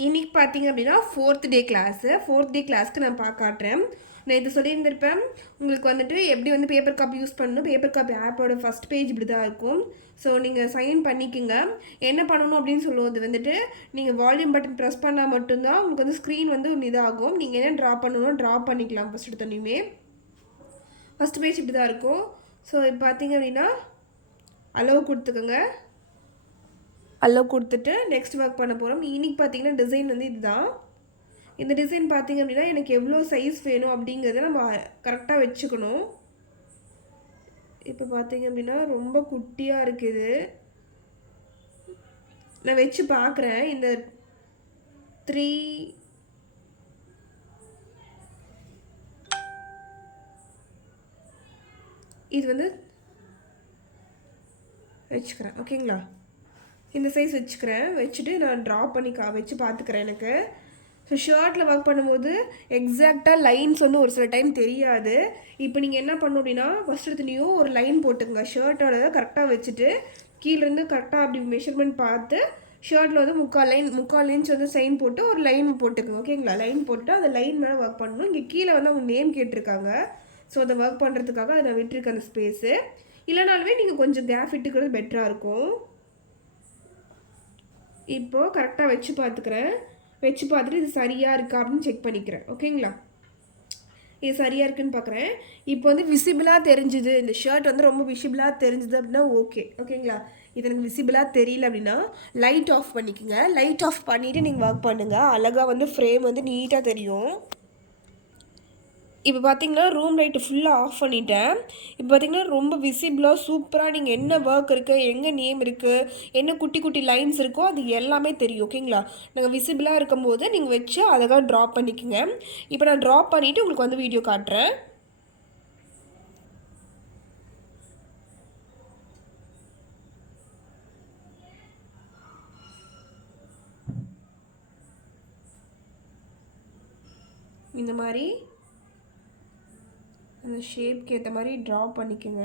இன்றைக்கி பார்த்தீங்க அப்படின்னா 4th டே கிளாஸு. 4th டே கிளாஸ்க்கு நான் காட்டுறேன். நான் இது சொல்லியிருந்திருப்பேன் உங்களுக்கு வந்துட்டு எப்படி வந்து பேப்பர் காப்பி யூஸ் பண்ணணும். பேப்பர் காப்பி ஆப்போட ஃபஸ்ட் பேஜ் இப்படி தான் இருக்கும். ஸோ நீங்கள் சைன் பண்ணிக்கோங்க. என்ன பண்ணணும் அப்படின்னு சொல்லுவது வந்துட்டு நீங்கள் வால்யூம் பட்டன் ப்ரெஸ் பண்ணால் மட்டும்தான் உங்களுக்கு வந்து ஸ்க்ரீன் வந்து ஒன்று இதாகும். நீங்கள் என்ன ட்ரா பண்ணணும் ட்ரா பண்ணிக்கலாம். ஃபஸ்ட் எடுத்தோன்னையுமே ஃபஸ்ட் பேஜ் இப்படி தான் இருக்கும். ஸோ இப்போ பார்த்தீங்க அப்படின்னா அளவு கொடுத்துக்கோங்க. அளவு கொடுத்துட்டு நெக்ஸ்ட் ஒர்க் பண்ண போகிறோம். இன்றைக்கி பார்த்தீங்கன்னா டிசைன் வந்து இதுதான். இந்த டிசைன் பார்த்திங்க அப்படின்னா எனக்கு எவ்வளோ சைஸ் வேணும் அப்படிங்கிறத நம்ம கரெக்டாக வச்சுக்கணும். இப்போ பார்த்தீங்க அப்படின்னா ரொம்ப குட்டியாக இருக்குது. நான் வச்சு பார்க்குறேன். இந்த 3 இது வந்து வச்சுக்கிறேன். ஓகேங்களா, இந்த சைஸ் வச்சுக்கிறேன். வச்சுட்டு நான் ட்ரா பண்ணி வச்சு பார்த்துக்கிறேன். எனக்கு ஸோ ஷர்ட்டில் ஒர்க் பண்ணும்போது எக்ஸாக்டாக லைன்ஸ் வந்து ஒரு சில டைம் தெரியாது. இப்போ நீங்கள் என்ன பண்ணணும் அப்படின்னா ஃபஸ்ட் எடுத்துனையும் ஒரு லைன் போட்டுக்கோங்க. ஷர்ட்டோட கரெக்டாக வச்சுட்டு கீழேருந்து கரெக்டாக அப்படி மெஷர்மெண்ட் பார்த்து ஷர்ட்டில் வந்து 3/4 இன்ச் வந்து சைன் போட்டு ஒரு லைன் போட்டுக்கோங்க. ஓகேங்களா, லைன் போட்டு அந்த லைன் மேலே ஒர்க் பண்ணணும். இங்கே கீழே வந்து அவங்க நேம் கேட்டிருக்காங்க. ஸோ அதை ஒர்க் பண்ணுறதுக்காக அதை நான் விட்டுருக்கேன் அந்த ஸ்பேஸு. இல்லைனாலுமே நீங்கள் கொஞ்சம் கேப் விட்டுக்கிறது பெட்டராக இருக்கும். இப்போது கரெக்டாக வச்சு பார்த்துக்கிறேன். வச்சு பார்த்துட்டு இது சரியாக இருக்கா அப்படின்னு செக் பண்ணிக்கிறேன். ஓகேங்களா, இது சரியாக இருக்குன்னு பார்க்குறேன். இப்போ வந்து விசிபிளாக தெரிஞ்சுது, இந்த ஷர்ட் வந்து ரொம்ப விசிபிளாக தெரிஞ்சுது அப்படின்னா ஓகேங்களா. இது எனக்கு விசிபிளாக தெரியல அப்படின்னா லைட் ஆஃப் பண்ணிக்கோங்க. லைட் ஆஃப் பண்ணிவிட்டு நீங்கள் ஒர்க் பண்ணுங்கள். அழகாக வந்து ஃப்ரேம் வந்து நீட்டாக தெரியும். இப்போ பார்த்தீங்கன்னா ரூம் லைட்டு ஃபுல்லாக ஆஃப் பண்ணிட்டேன். இப்போ பார்த்தீங்கன்னா ரொம்ப விசிபிளாக சூப்பராக நீங்கள் என்ன ஒர்க் இருக்குது, எங்கே நேம் இருக்குது, என்ன குட்டி குட்டி லைன்ஸ் இருக்கோ அது எல்லாமே தெரியும். ஓகேங்களா, நாங்கள் விசிபிளாக இருக்கும்போது நீங்கள் வச்சு அழகாக ட்ரா பண்ணிக்கோங்க. இப்போ நான் ட்ரா பண்ணிவிட்டு உங்களுக்கு வந்து வீடியோ காட்டுறேன். இந்த மாதிரி அந்த ஷேப்க்கு ஏற்ற மாதிரி ட்ரா பண்ணிக்கோங்க.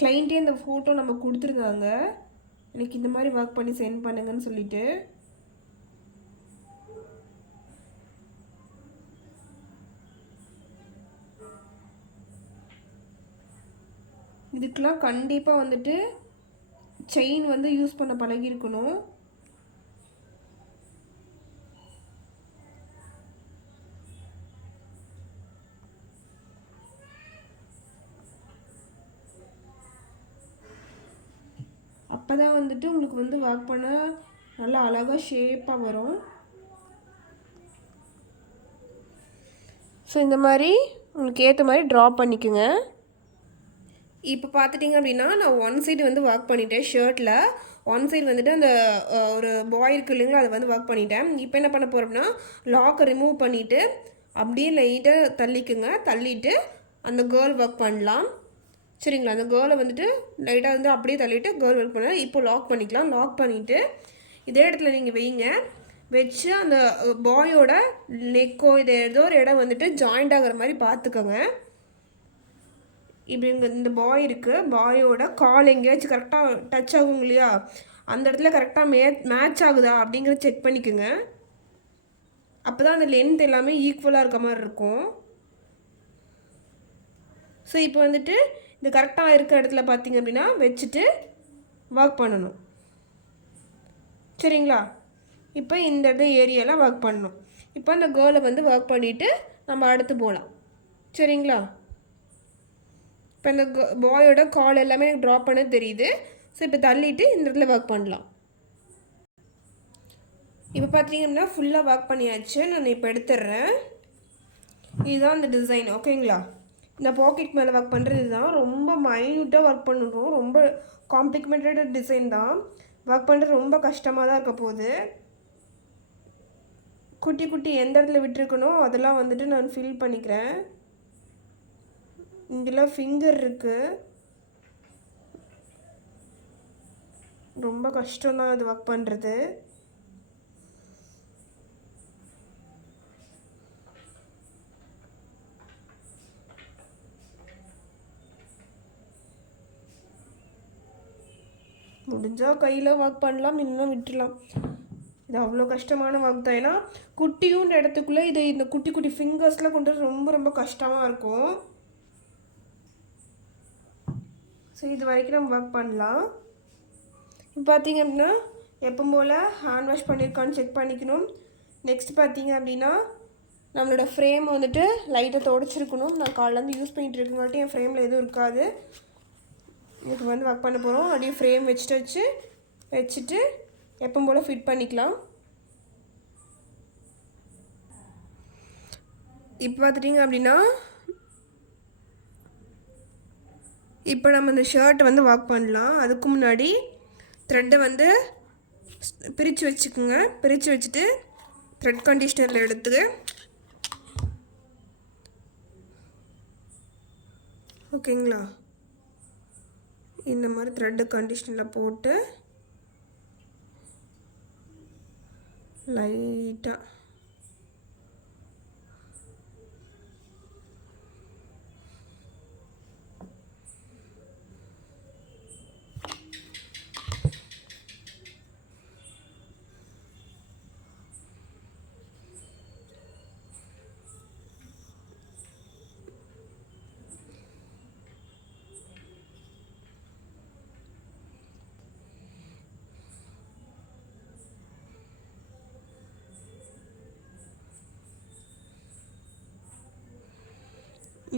கிளைண்ட்டே அந்த ஃபோட்டோ நம்ம கொடுத்துருக்காங்க, எனக்கு இந்த மாதிரி ஒர்க் பண்ணி சென்ட் பண்ணுங்கன்னு சொல்லிட்டு. இதுக்கெலாம் கண்டிப்பாக வந்துட்டு செயின் வந்து யூஸ் பண்ண பழகிருக்கணும். அப்போ தான் வந்துட்டு உங்களுக்கு வந்து ஒர்க் பண்ண நல்லா அழகாக ஷேப்பாக வரும். ஸோ இந்த மாதிரி உங்களுக்கு ஏற்ற மாதிரி ட்ரா பண்ணிக்கோங்க. இப்போ பார்த்துட்டிங்க அப்படின்னா நான் ஒன் சைடு வந்து ஒர்க் பண்ணிட்டேன். ஷர்ட்டில் ஒன் சைடு வந்துட்டு அந்த ஒரு பாய் இருக்குது இல்லைங்களா, அதை வந்து ஒர்க் பண்ணிட்டேன். இப்போ என்ன பண்ண போகிறோம்னா லாக்கை ரிமூவ் பண்ணிவிட்டு அப்படியே லைட்டாக தள்ளிக்குங்க. தள்ளிவிட்டு அந்த கேர்ள் ஒர்க் பண்ணலாம். சரிங்களா, அந்த கேர்ளை வந்துட்டு லைட்டாக வந்து அப்படியே தள்ளிவிட்டு கேர்ள் ஒர்க் பண்ண. இப்போ லாக் பண்ணிக்கலாம். லாக் பண்ணிவிட்டு இதே இடத்துல நீங்கள் வைங்க. வச்சு அந்த பாயோட நெக்கோ இது ஏதோ ஒரு இடம் வந்துட்டு ஜாயிண்ட் ஆகிற மாதிரி பார்த்துக்கோங்க. இப்படி இந்த பாய் இருக்குது, பாயோட கால் எங்கேயாச்சும் கரெக்டாக டச் ஆகும் இல்லையா, அந்த இடத்துல கரெக்டாக மேட்ச் ஆகுதா அப்படிங்கிறத செக் பண்ணிக்கோங்க. அப்போ தான் அந்த லென்த் எல்லாமே ஈக்குவலாக இருக்க மாதிரி இருக்கும். ஸோ இப்போ வந்துட்டு இந்த கரெக்டாக இருக்க இடத்துல பார்த்திங்க அப்படின்னா வச்சுட்டு ஒர்க் பண்ணணும். சரிங்களா, இப்போ இந்த ஏரியாவில் ஒர்க் பண்ணணும். இப்போ அந்த கேர்ளை வந்து ஒர்க் பண்ணிவிட்டு நம்ம அடுத்து போகலாம். சரிங்களா, இப்போ இந்த பாயோட கால் எல்லாமே எனக்கு ட்ராப் பண்ண தெரியுது. ஸோ இப்போ தள்ளிவிட்டு இந்த இடத்துல ஒர்க் பண்ணலாம். இப்போ பார்த்தீங்கன்னா ஃபுல்லாக ஒர்க் பண்ணியாச்சு. நான் இப்போ எடுத்துடுறேன். இதுதான் அந்த டிசைன். ஓகேங்களா, இந்த பாக்கெட் மேலே ஒர்க் பண்ணுறது தான் ரொம்ப மைன்யூட்டாக ஒர்க் பண்ணணும். ரொம்ப காம்ப்ளிகேட்டட் டிசைன் தான். ஒர்க் பண்ணுறது ரொம்ப கஷ்டமாக தான் இருக்க போகுது. குட்டி குட்டி எந்த இடத்துல விட்டுருக்கணும் அதெல்லாம் வந்துட்டு நான் ஃபில் பண்ணிக்கிறேன். இங்கெல்லாம் ஃபிங்கர் இருக்குது. ரொம்ப கஷ்டம்தான் அது ஒர்க் பண்ணுறது. முடிஞ்சால் கையில் ஒர்க் பண்ணலாம், இன்னும் விட்டுடலாம். இது அவ்வளோ கஷ்டமான ஒர்க் தான். ஏன்னா குட்டியும் இடத்துக்குள்ளே இந்த குட்டி குட்டி ஃபிங்கர்ஸ்லாம் கொண்டு வர ரொம்ப ரொம்ப கஷ்டமாக இருக்கும். ஸோ இது வரைக்கும் நம்ம ஒர்க் பண்ணலாம். இப்போ பார்த்தீங்க அப்படின்னா எப்போ போல் ஹேண்ட் வாஷ் பண்ணியிருக்கான்னு செக் பண்ணிக்கணும். நெக்ஸ்ட் பார்த்தீங்க அப்படின்னா நம்மளோட ஃப்ரேம் வந்துட்டு லைட்டாக துடைச்சிருக்கணும். நான் காலையிலேருந்து யூஸ் பண்ணிகிட்டு இருக்கங்காட்டி என் ஃப்ரேமில் எதுவும் இருக்காது. இதுக்கு வந்து ஒர்க் பண்ண போகிறோம். அப்படியே ஃப்ரேம் வச்சுட்டு எப்போ போல் ஃபிட் பண்ணிக்கலாம். இப்போ பார்த்துட்டிங்க அப்படின்னா இப்போ நம்ம இந்த ஷர்ட்டை வந்து ஒர்க் பண்ணலாம். அதுக்கு முன்னாடி த்ரெட்டை வந்து பிரித்து வச்சுக்கோங்க. பிரித்து வச்சுட்டு த்ரெட் கண்டிஷ்னரில் எடுத்து ஓகேங்களா, இந்த மாதிரி த்ரெட்டு கண்டிஷ்னரில் போட்டு லைட்டாக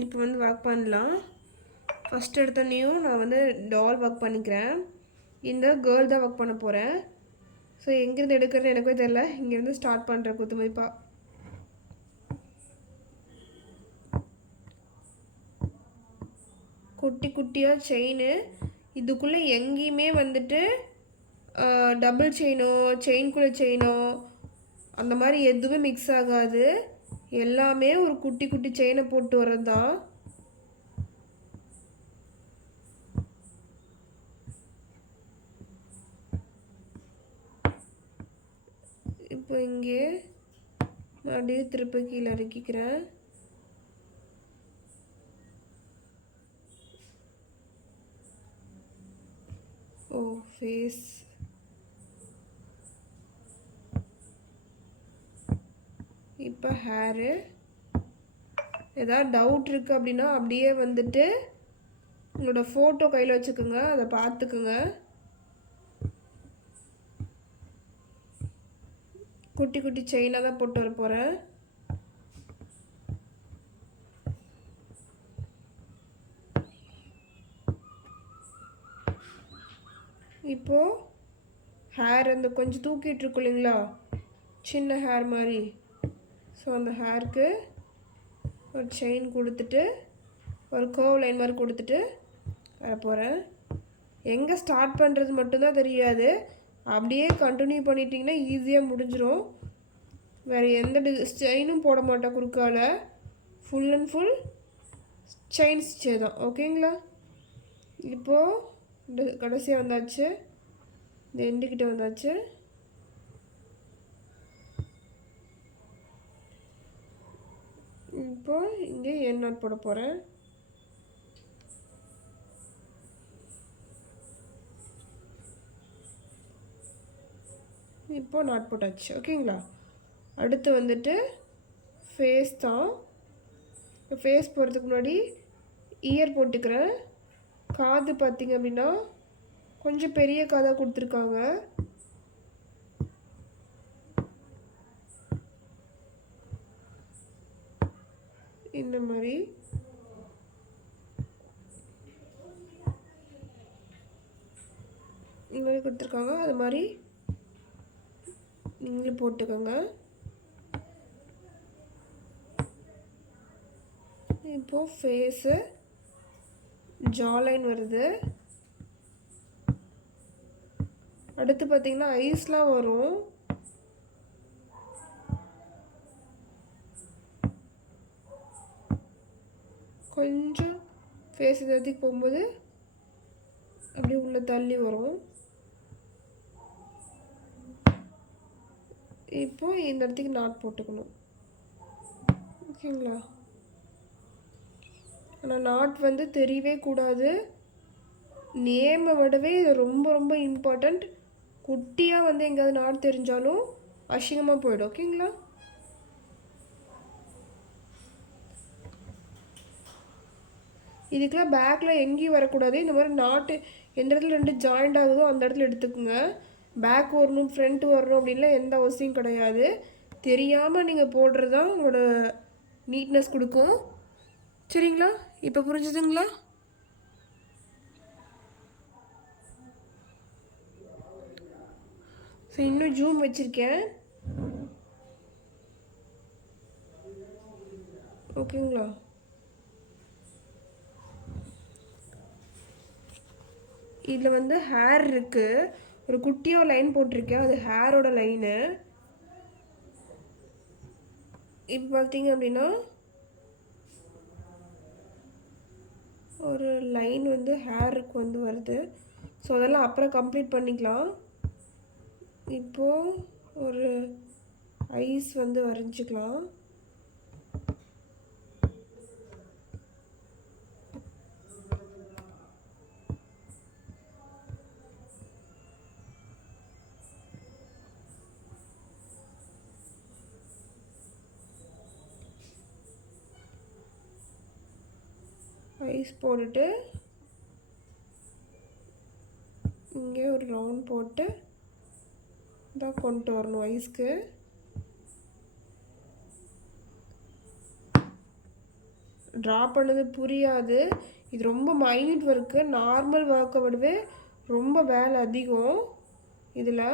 இப்போ வந்து ஒர்க் பண்ணலாம். ஃபஸ்ட் எடுத்தோன்னையும் நான் வந்து டால் ஒர்க் பண்ணிக்கிறேன். இந்த கேர்ள் தான் ஒர்க் பண்ண போகிறேன். ஸோ எங்கேருந்து எடுக்கிறது எனக்கே தெரில. இங்கேருந்து ஸ்டார்ட் பண்ணுறேன் குத்துமதிப்பா. குட்டி குட்டியாக செயின், இதுக்குள்ளே எங்கேயுமே வந்துட்டு டபுள் செயின்குள்ளே செயினோ அந்த மாதிரி எதுவுமே மிக்ஸ் ஆகாது. எல்லாமே ஒரு குட்டி குட்டி செயினை போட்டு வர்றது தான். இப்போ இங்கே மறுபடியும் திருப்பி கீழே இறக்கிக்கிறேன். ஓ ஃபேஸ் இப்போ ஹேரு. ஏதாவது டவுட் இருக்குது அப்படின்னா அப்படியே வந்துட்டு உங்களோட ஃபோட்டோ கையில் வச்சுக்கோங்க, அதை பார்த்துக்குங்க. குட்டி குட்டி செயினாக தான் போட்டு வர போகிறேன். இப்போது ஹேர் அந்த கொஞ்சம் தூக்கிட்டு இருக்கும் இல்லைங்களா, சின்ன ஹேர் மாதிரி. ஸோ அந்த ஹேருக்கு ஒரு செயின் கொடுத்துட்டு ஒரு கர்வ் லைன் மாதிரி கொடுத்துட்டு வர போகிறேன். எங்கே ஸ்டார்ட் பண்ணுறது மட்டும்தான் தெரியாது. அப்படியே கண்டினியூ பண்ணிட்டிங்கன்னா ஈஸியாக முடிஞ்சிடும். வேறு எந்த செயினும் போட மாட்டேன் குறுக்கால. ஃபுல் அண்ட் ஃபுல் செயின் ஸ்டிச்சே தான். ஓகேங்களா, இப்போது கடைசியாக வந்தாச்சு, இந்த எண்டுக்கிட்ட வந்தாச்சு. இப்போ இங்கே என் நாட் போட போகிறேன். இப்போ நாட் போட்டாச்சு. ஓகேங்களா, அடுத்து வந்துட்டு ஃபேஸ் தான். ஃபேஸ் போடுறதுக்கு முன்னாடி இயர் போட்டுக்கிறேன். காது பார்த்திங்க அப்படின்னா கொஞ்சம் பெரிய காதாக கொடுத்துருக்காங்க. இந்த மாதிரி கொடுத்துருக்காங்க. அது மாதிரி நீங்களும் போட்டுக்கோங்க. இப்போது ஃபேஸு ஜாலைன் வருது. அடுத்து பார்த்திங்கன்னா ஐஸ்லாம் வரும். கொஞ்சம் ஃபேஸ் இடத்துக்கு போகும்போது அப்படியே உள்ளே தள்ளி வரும். இப்போது இந்த இடத்துக்கு நாட் போட்டுக்கணும். ஓகேங்களா, ஆனால் நாட் வந்து தெரியவே கூடாது. நேமை விடவே இது ரொம்ப ரொம்ப இம்பார்ட்டண்ட். குட்டியாக வந்து எங்கேயாவது நாட் தெரிஞ்சாலும் அசிங்கமாக போயிடும். ஓகேங்களா? இதுக்கெலாம் பேக்கில் எங்கேயும் வரக்கூடாது. இந்த மாதிரி நாட்டு எந்த இடத்துல 2 ஜாயிண்ட் ஆகுதோ அந்த இடத்துல எடுத்துக்கோங்க. பேக் வரணும் ஃப்ரண்ட் வரணும் அப்படின்லாம் எந்த அவசியம் கிடையாது. தெரியாமல் நீங்கள் போடுறது தான் உங்களோட நீட்னஸ் கொடுக்கும். சரிங்களா? இப்போ புரிஞ்சுதுங்களா? ஸோ இன்னும் ஜூம் வச்சுருக்கேன். ஓகேங்களா? இதில் வந்து ஹேர் இருக்குது. ஒரு குட்டியாக லைன் போட்டிருக்கேன், அது ஹேரோட லைனு. இப்போ பார்த்தீங்க அப்படின்னா ஒரு லைன் வந்து ஹேருக்கு வந்து வருது. ஸோ அதெல்லாம் அப்புறம் கம்ப்ளீட் பண்ணிக்கலாம். இப்போது ஒரு ஐஸ் வந்து வரைஞ்சிக்கலாம். ஐஸ் போட்டுட்டு இங்கே ஒரு ரவுண்ட் போட்டு தான் கொண்டு வரணும். ஐஸ்க்கு ட்ரா பண்ணது புரியாது. இது ரொம்ப மைன்யூட் ஒர்க்கு. நார்மல் ஒர்க்கை விடவே ரொம்ப வேலை அதிகம் இதில்.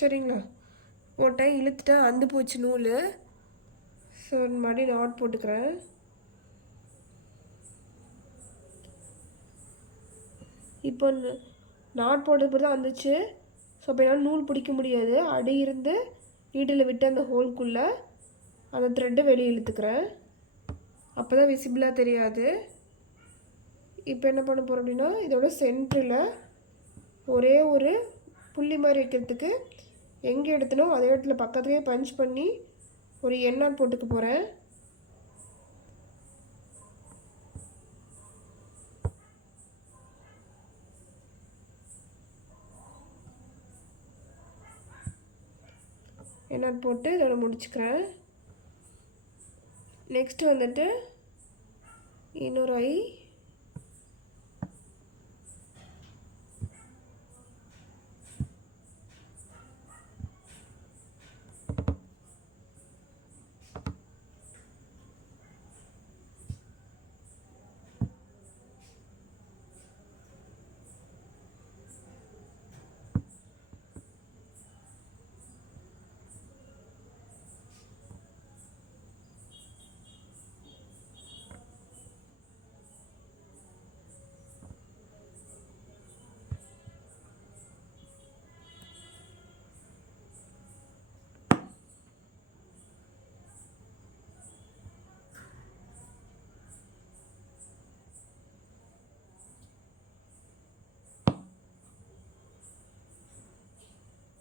சரிங்களா? போட்டேன், இழுத்துட்டேன், அந்து போச்சு நூல். ஸோ மறுபடியும் நாட் போட்டுக்கிறேன். இப்போ நாட் போட்டது பிறகு தான் வந்துச்சு. ஸோ அப்போ என்னால் நூல் பிடிக்க முடியாது. அடி இருந்து நீட்டில் விட்டு அந்த ஹோல்குள்ளே அந்த த்ரெட்டை வெளியே இழுத்துக்கிறேன். அப்போ தான் விசிபிளாக தெரியாது. இப்போ என்ன பண்ண போகிறோம் அப்படின்னா இதோட சென்டரில் ஒரே ஒரு புள்ளி மாதிரி வைக்கிறதுக்கு எங்கே எடுத்தனோ அதே இடத்துல பக்கத்துலேயே பஞ்ச் பண்ணி ஒரு எண்ணாட் போட்டுக்க போகிறேன். எண்ணாட் போட்டு இதோட முடிச்சுக்கிறேன். நெக்ஸ்ட்டு வந்துட்டு இன்னொரு ஐ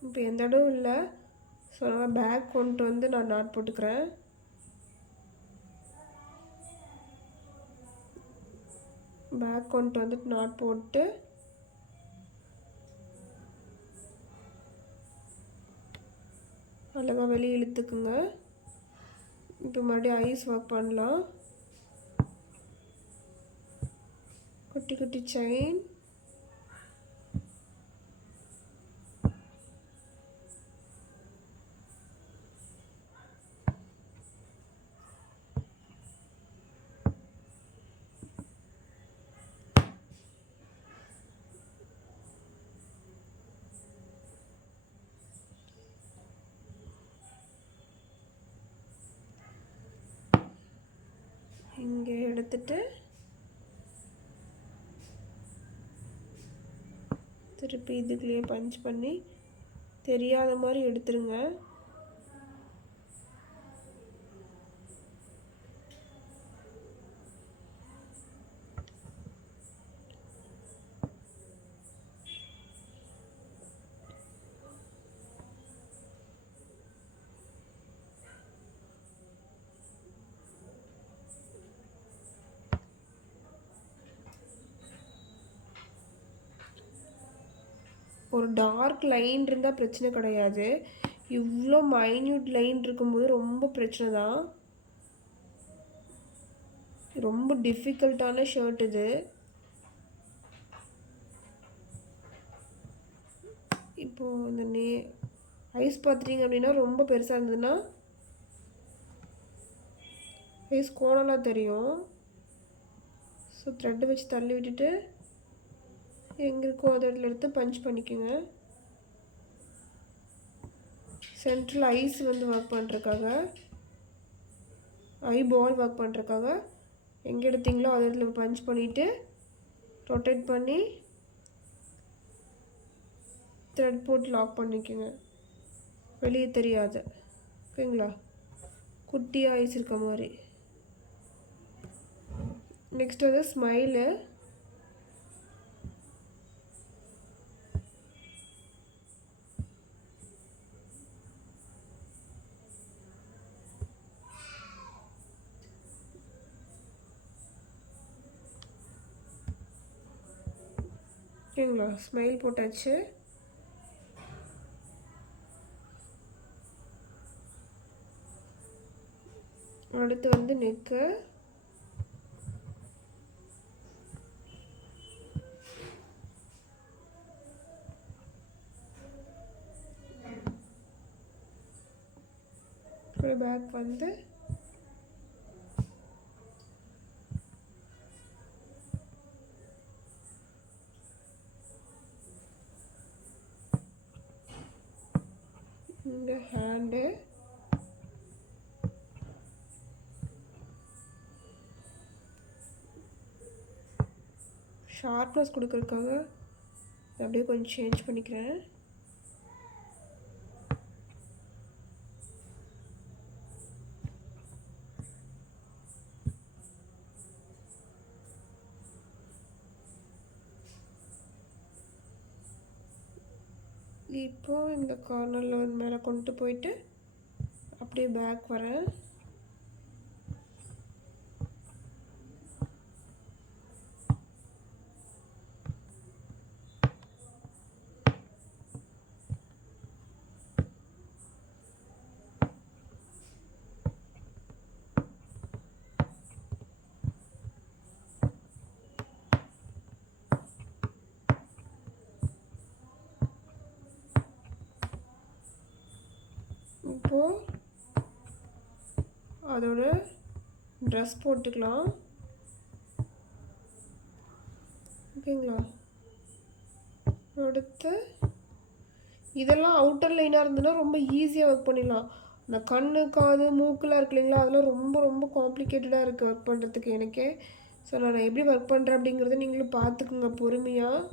இப்போ எந்த இடமும் இல்லை. ஸோ நான் பேக் கொண்டு வந்து நான் நாட் போட்டுக்கிறேன். பேக் கொண்டு வந்துட்டு நாட் போட்டு அழகாக வெளியே இழுத்துக்குங்க. இப்போ மறுபடியும் ஐஸ் ஒர்க் பண்ணலாம். குட்டி குட்டி செயின், இங்கே எடுத்துட்டு திருப்பி இதுக்குள்ளேயே பஞ்ச் பண்ணி தெரியாத மாதிரி எடுத்துருங்க. ஒரு டார்க் லைன் இருந்தால் பிரச்சனை கிடையாது, இவ்வளோ மைன்யூட் லைன் இருக்கும்போது ரொம்ப பிரச்சனை தான். ரொம்ப டிஃபிகல்ட்டான ஷர்ட் இது. இப்போது இந்த ஐஸ் பார்த்துட்டிங்க அப்படின்னா ரொம்ப பெருசாக இருந்ததுன்னா ஐஸ் கோணலாக தெரியும். ஸோ த்ரெட்டை வச்சு தள்ளி விட்டுட்டு எங்கே இருக்கோ அதை இடத்துல எடுத்து பஞ்ச் பண்ணிக்கோங்க. சென்ட்ரல் ஐஸ் வந்து ஒர்க் பண்ணுறதுக்காக, ஐ பால் ஒர்க் பண்ணுறதுக்காக எங்கே எடுத்தீங்களோ அதை இடத்துல பஞ்ச் பண்ணிவிட்டு ரொட்டேட் பண்ணி த்ரெட் போட்டு லாக் பண்ணிக்கோங்க, வெளியே தெரியாது. ஓகேங்களா? குட்டியாக ஐஸ் இருக்க மாதிரி. நெக்ஸ்ட் வந்து ஸ்மைலு. ஓகேங்களா? ஸ்மைல் போட்டாச்சு. அடுத்து வந்து நெக்கு. பேக் வந்து இந்த ஹேண்டு, ஷார்ப்னஸ் கொடுக்கறதுக்காக அப்படியே கொஞ்சம் சேஞ்ச் பண்ணிக்கிறேன். இப்போது இந்த கார்னரில் மேலே கொண்டு போயிட்டு அப்படியே பேக் வரேன். இப்போது அதோட ட்ரெஸ் போட்டுக்கலாம். ஓகேங்களா? அடுத்து இதெல்லாம் அவுட்டர் லைனாக இருந்ததுன்னா ரொம்ப ஈஸியாக ஒர்க் பண்ணிடலாம். இந்த கண்ணு, காது, மூக்கெலாம் இருக்கு இல்லைங்களா, அதெல்லாம் ரொம்ப ரொம்ப காம்ப்ளிகேட்டடாக இருக்குது ஒர்க் பண்ணுறதுக்கு எனக்கே. ஸோ நான் எப்படி ஒர்க் பண்ணுறேன் அப்படிங்கிறத நீங்களும் பார்த்துக்குங்க பொறுமையாக.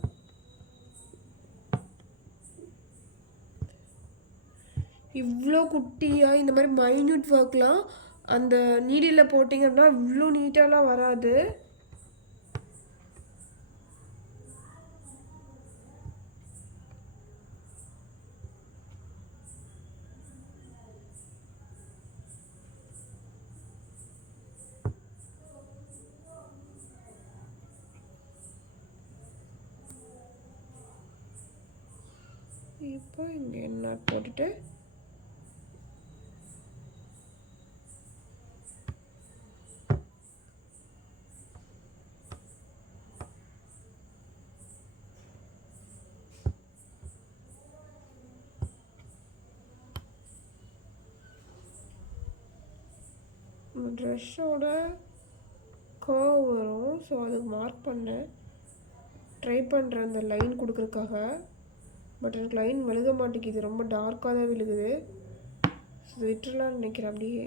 இவ்வளோ குட்டியாக இந்த மாதிரி மைன்யூட் ஒர்க்லாம் அந்த நீடியில் போட்டிங்க அப்படின்னா இவ்வளோ நீட்டாலாம் வராது. இப்போ இங்கே என்ன போட்டுட்டு ட்ரெஸ்ஸோட கர்வ் வரும். ஸோ அதுக்கு மார்க் பண்ணேன், ட்ரை பண்ணுறேன் அந்த லைன் கொடுக்குறதுக்காக. பட் எனக்கு லைன் விழுக மாட்டேங்குது, ரொம்ப டார்க்காக தான் விழுகுது. ஸோ விட்டுறலான்னு நினைக்கிறேன். அப்படியே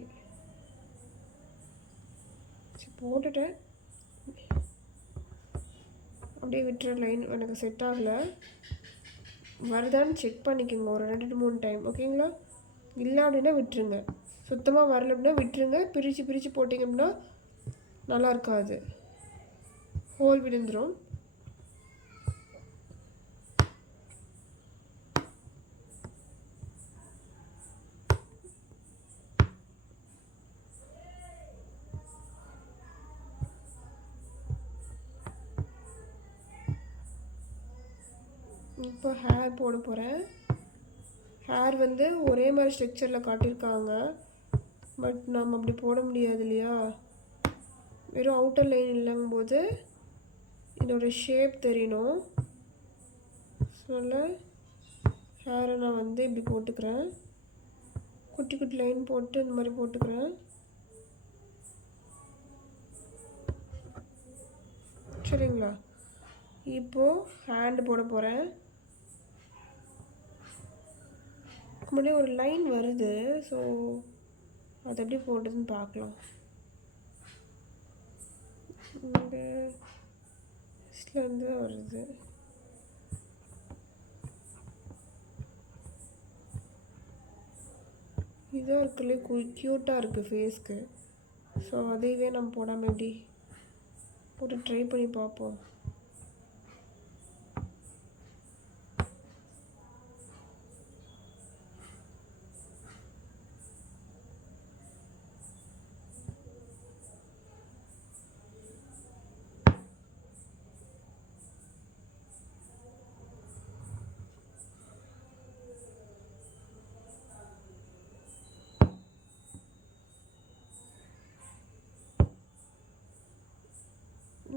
சரி போட்டுட்டேன், அப்படியே விட்டுற. லைன் எனக்கு செட் ஆகலை, வருதான்னு செக் பண்ணிக்கோங்க ஒரு 2-3 டைம். ஓகேங்களா? இல்லை அப்படின்னா விட்டுருங்க. சுத்தமாக வரல அப்படின்னா விட்டுருங்க. பிரித்து பிரித்து போட்டிங்க அப்படின்னா நல்லா இருக்காது, ஹோல் விழுந்துடும். இப்போ ஹேர் போட போகிறேன். ஹேர் வந்து ஒரே மாதிரி ஸ்ட்ரக்சரில் காட்டியிருக்காங்க, பட் நம்ம அப்படி போட முடியாது இல்லையா. வெறும் அவுட்டர் லைன் இல்லைங்கும்போது இதோட ஷேப் தெரியணும். அதனால் ஹேரை நான் வந்து இப்படி போட்டுக்கிறேன். குட்டி குட்டி லைன் போட்டு இந்த மாதிரி போட்டுக்கிறேன். சரிங்களா? இப்போது ஹேண்டு போட போகிறேன். முன்னாடி ஒரு லைன் வருது, ஸோ அது எப்படி போடுறதுன்னு பார்க்கலாம். இந்த இருந்து வருது. இதாக இருக்குல்ல, க்யூட்டாக இருக்குது ஃபேஸ்க்கு. ஸோ அதையவே நம்ம போடாமல் எப்படி போட்டு ட்ரை பண்ணி பார்ப்போம்.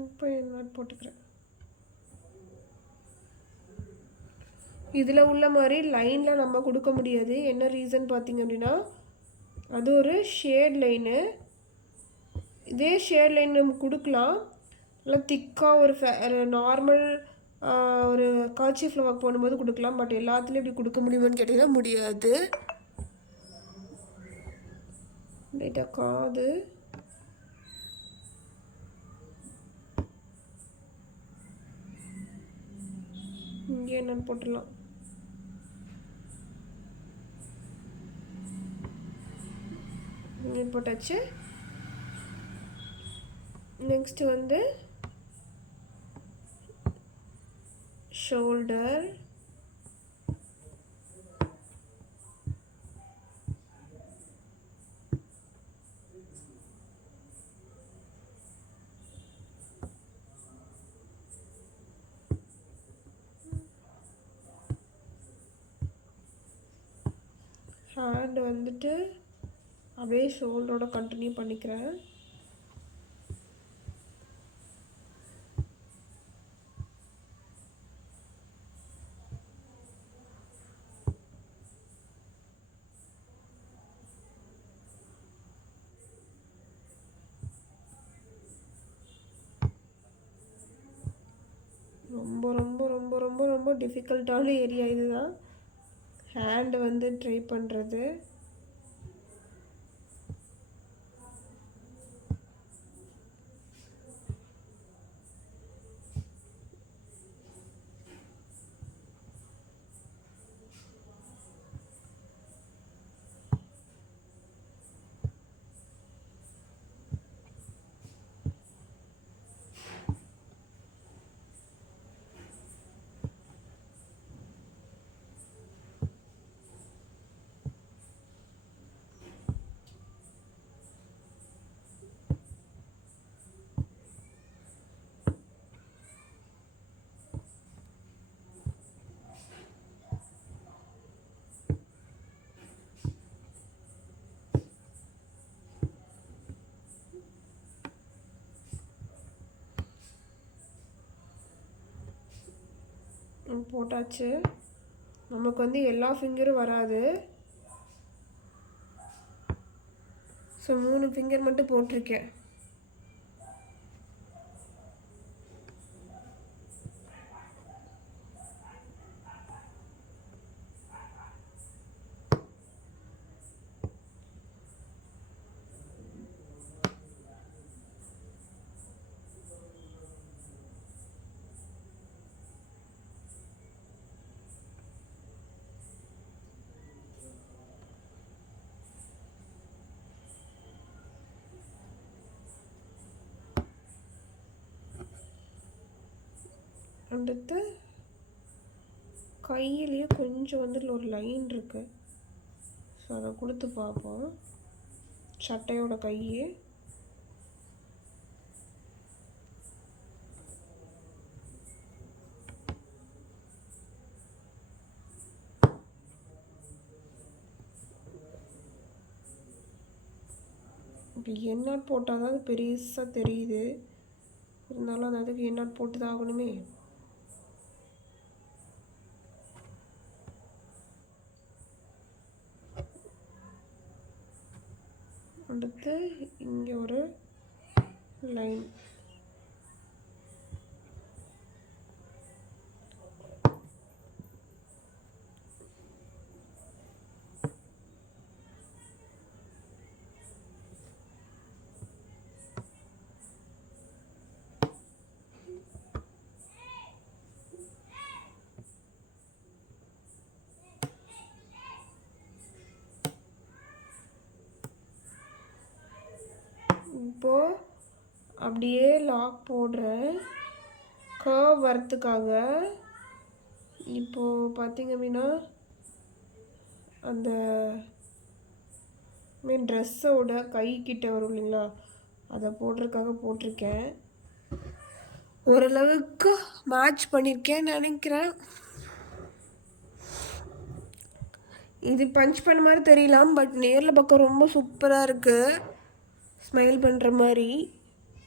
இப்போ என்ன போட்டுக்கிறேன். இதில் உள்ள மாதிரி லைனில் நம்ம கொடுக்க முடியாது. என்ன ரீசன் பார்த்திங்க அப்படின்னா, அது ஒரு ஷேட் லைனு. இதே ஷேட் லைன் நம்ம கொடுக்கலாம், நல்லா திக்காக ஒரு நார்மல் ஒரு கர்ச்சீஃபில் ஒர்க் பண்ணும்போது கொடுக்கலாம். பட் எல்லாத்துலேயும் இப்படி கொடுக்க முடியுமான்னு கேட்டிங்கன்னா முடியாது. லைட்டாக காது இங்கே என்னன்னு போட்டுடலாம். போட்டாச்சு. நெக்ஸ்ட்டு வந்து ஷோல்டர், ஹேண்ட் வந்துட்டு அப்படியே ஷோல்டரோட கண்டினியூ பண்ணிக்கிறேன். ரொம்ப ரொம்ப ரொம்ப ரொம்ப ரொம்ப டிஃபிகல்ட்டான ஏரியா இதுதான், ஹேண்டு வந்து ட்ரை பண்ணுறது. போட்டாச்சு. நமக்கு வந்து எல்லா ஃபிங்கரும் வராது, ஸோ 3 ஃபிங்கர் மட்டும் போட்டிருக்கேன். அடுத்து கையிலேயே கொஞ்சம் வந்துட்டு ஒரு லைன் இருக்குது, ஸோ அதை கொடுத்து பார்ப்போம். சட்டையோட கை அப்படி எண்ணாட் போட்டால் தான் அது பெருசாக தெரியுது. இருந்தாலும் அந்த அதுக்கு எண்ணாட் போட்டு தான் ஆகணுமே. அடுத்து இங்கே ஒரு லைன். இப்போது அப்படியே லாக் போடுறேன் கர்வ் வரத்துக்காக. இப்போது பார்த்திங்க அப்படின்னா அந்த மீன் ட்ரெஸ்ஸோட கை கிட்ட வரும் இல்லைங்களா, அதை போடுறதுக்காக போட்டிருக்கேன். ஓரளவுக்கு மேட்ச் பண்ணியிருக்கேன்னு நினைக்கிறேன். இது பஞ்ச் பண்ண மாதிரி தெரியலாம், பட் நேரில் பார்க்க ரொம்ப சூப்பராக இருக்குது. ஸ்மைல் பண்ணுற மாதிரி.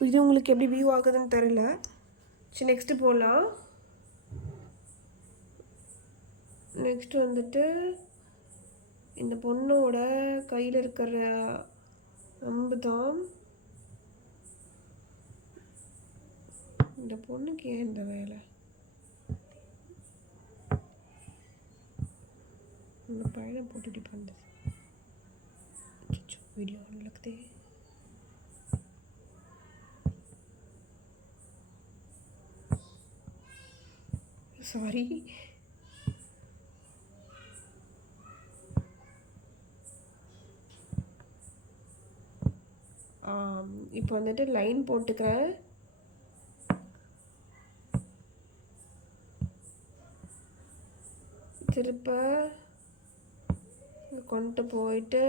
இது உங்களுக்கு எப்படி வியூ ஆகுதுன்னு தெரியல. சரி, நெக்ஸ்ட்டு போகலாம். நெக்ஸ்ட்டு வந்துட்டு இந்த பொண்ணோட கையில் இருக்கிற அம்பு தான். இந்த பொண்ணுக்கு ஏன் இந்த வேலை? இந்த பையனை போட்டுட்டு பண்ணுது. வீடியோ लगते சாரி. இப்போ வந்துட்டு லைன் போட்டுக்கிறேன். திருப்ப கொண்டு போயிட்டு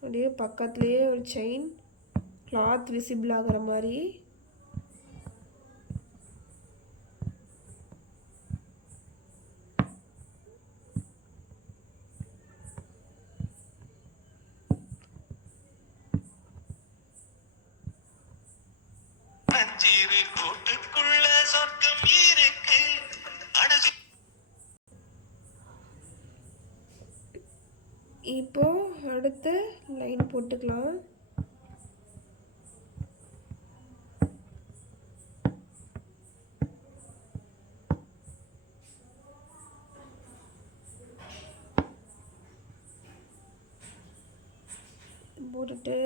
அப்படியே பக்கத்துலேயே ஒரு செயின் கிளாத் விசிபிள் ஆகிற மாதிரி இப்போ அடுத்து லைன் போட்டுக்கலாம். போட்டுட்டு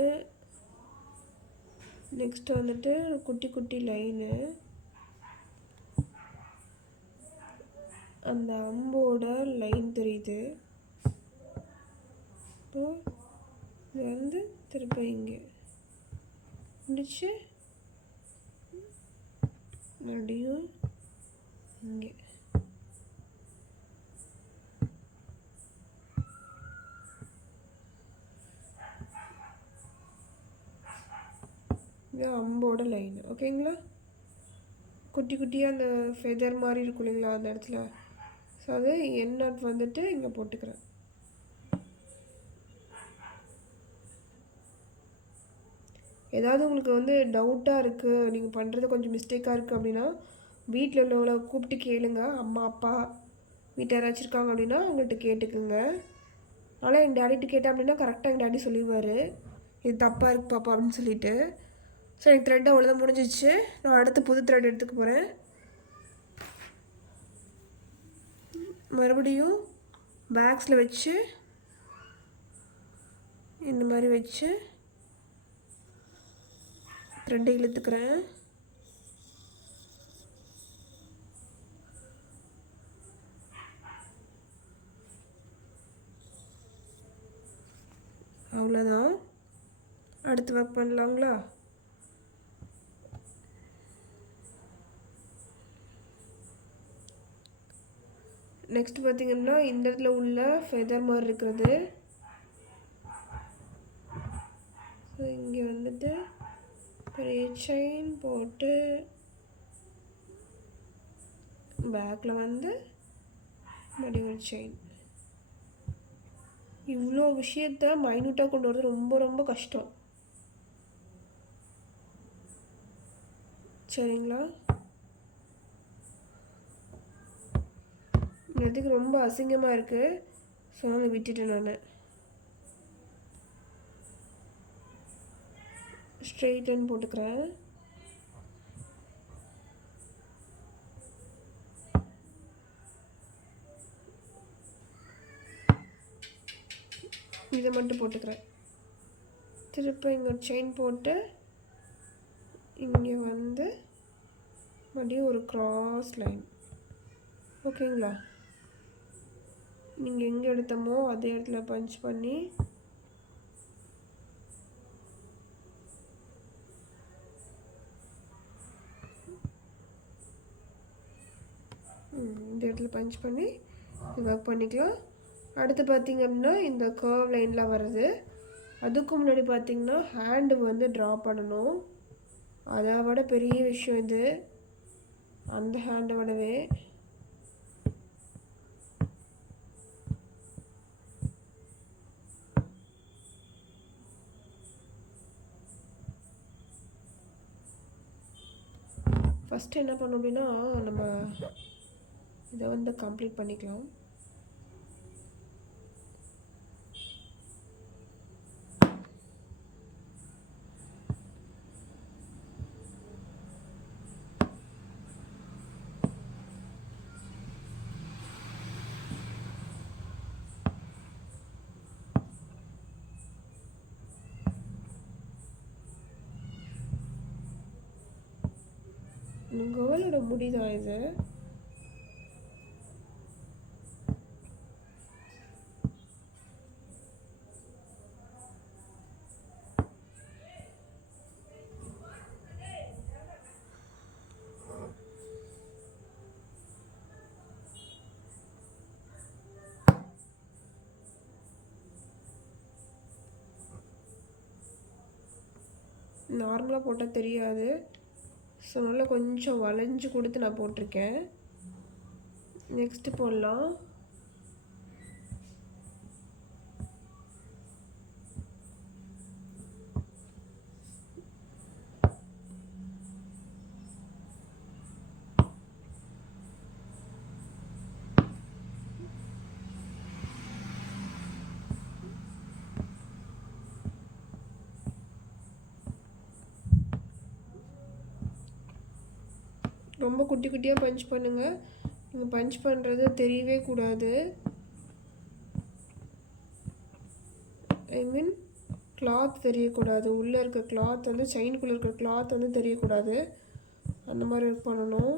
நெக்ஸ்ட் வந்துட்டு குட்டி குட்டி லைனு அந்த அம்போட லைன் தெரியுது. இப்போ இது வந்து திருப்ப இங்கே முடிச்சு மறுபடியும் இங்கே இது அம்போட லைன். ஓகேங்களா? குட்டி குட்டியாக அந்த ஃபெதர் மாதிரி இருக்கும் இல்லைங்களா அந்த இடத்துல. ஸோ அது எண்ணாட் வந்துட்டு இங்கே போட்டுக்கிறேன். ஏதாவது உங்களுக்கு வந்து டவுட்டாக இருக்குது, நீங்கள் பண்ணுறது கொஞ்சம் மிஸ்டேக்காக இருக்குது அப்படின்னா வீட்டில் உள்ளவங்கள கூப்பிட்டு கேளுங்க. அம்மா அப்பா வீட்டில் யாராச்சும் இருக்காங்க அப்படின்னா அவங்கள்ட்ட கேட்டுக்குங்க. ஆனால் எங்கள் டேடிட்டு கேட்டேன் அப்படின்னா கரெக்டாக எங்கள் டேடி சொல்லிடுவார், இது தப்பாக இருக்குது பாப்பா அப்படின்னு சொல்லிட்டு. ஸோ எனக்கு த்ரெட் அவ்வளோதான் முடிஞ்சிச்சு. நான் அடுத்து புது த்ரெட் எடுத்துக்க போகிறேன். மறுபடியும் பேக்ஸில் வச்சு இந்த மாதிரி வச்சு த்ரெட்டை இழுத்துக்கிறேன். அவ்வளோதான். அடுத்து ஒர்க் பண்ணலாங்களா? நெக்ஸ்ட் பார்த்திங்கன்னா இந்த இடத்துல உள்ள ஃபெதர் மாதிரி இருக்கிறது. ஸோ இங்கே வந்துட்டு பெரிய செயின் போட்டு பேக்கில் வந்து மறுபடியும் ஒரு செயின். இவ்வளோ விஷயத்த மைன்யூட்டாக கொண்டு வரது ரொம்ப ரொம்ப கஷ்டம். சரிங்களா? இதுக்கு ரொம்ப அசிங்கமாக இருக்குது, ஸோ அதை விட்டுட்டேன் நான். ஸ்ட்ரெயிட்டன் போட்டுக்கிறேன். இதை மட்டும் போட்டுக்கிறேன். திருப்ப இங்கே ஒரு செயின் போட்டு இங்கே வந்து மறுபடியும் ஒரு கிராஸ் லைன். ஓகேங்களா? நீங்கள் எங்கே எடுத்தோமோ அதே இடத்துல பஞ்ச் பண்ணி இந்த இடத்துல பஞ்ச் பண்ணி ஒர்க் பண்ணிக்கலாம். அடுத்து பார்த்திங்க அப்படின்னா இந்த கர்வ் லைன்லாம் வருது. அதுக்கு முன்னாடி பார்த்திங்கன்னா ஹேண்டு வந்து ட்ரா பண்ணணும். அதை விட பெரிய விஷயம் இது. அந்த ஹேண்டை விடவே ஃபஸ்ட்டு என்ன பண்ணோம் அப்படின்னா நம்ம இதை வந்து கம்ப்ளீட் பண்ணிக்கலாம். கேர்ளோட முடிதான் இது. நார்மலாக போட்டால் தெரியாது, ஸோ நல்லா கொஞ்சம் வளைஞ்சு கொடுத்து நான் போட்டிருக்கேன். நெக்ஸ்ட்டு போடலாம். ரொம்ப குட்டி குட்டியாக பஞ்ச் பண்ணுங்கள். நீங்கள் பஞ்ச் பண்ணுறது தெரியவே கூடாது. ஐ மீன் கிளாத் தெரியக்கூடாது. உள்ளே இருக்க கிளாத் வந்து செயினுக்குள்ளே இருக்க கிளாத் வந்து தெரியக்கூடாது. அந்த மாதிரி ஒர்க் பண்ணணும்.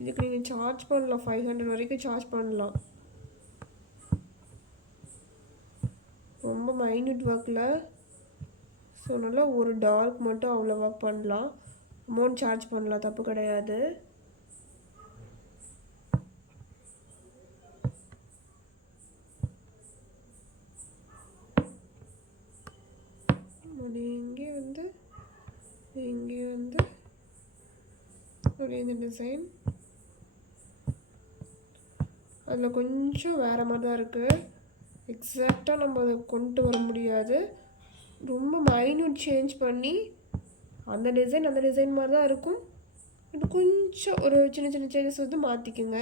இதுக்கு நீங்கள் சார்ஜ் பண்ணலாம், 500 வரைக்கும் சார்ஜ் பண்ணலாம். ரொம்ப மைன்யூட் ஒர்க்கில், ஸோ நல்லா ஒரு டார்க் மட்டும் அவ்வளோ ஒர்க் பண்ணலாம். அமௌண்ட் சார்ஜ் பண்ணலாம், தப்பு கிடையாது. இங்கே வந்து இந்த டிசைன் அதில் கொஞ்சம் வேறு மாதிரி தான் இருக்குது. எக்ஸாக்டாக நம்ம அதை கொண்டு வர முடியாது. ரொம்ப மைன்யூட் சேஞ்ச் பண்ணி அந்த டிசைன் மாதிரி தான் இருக்கும். இது கொஞ்சம் ஒரு சின்ன சின்ன சேஞ்சஸ் வந்து மாற்றிக்குங்க.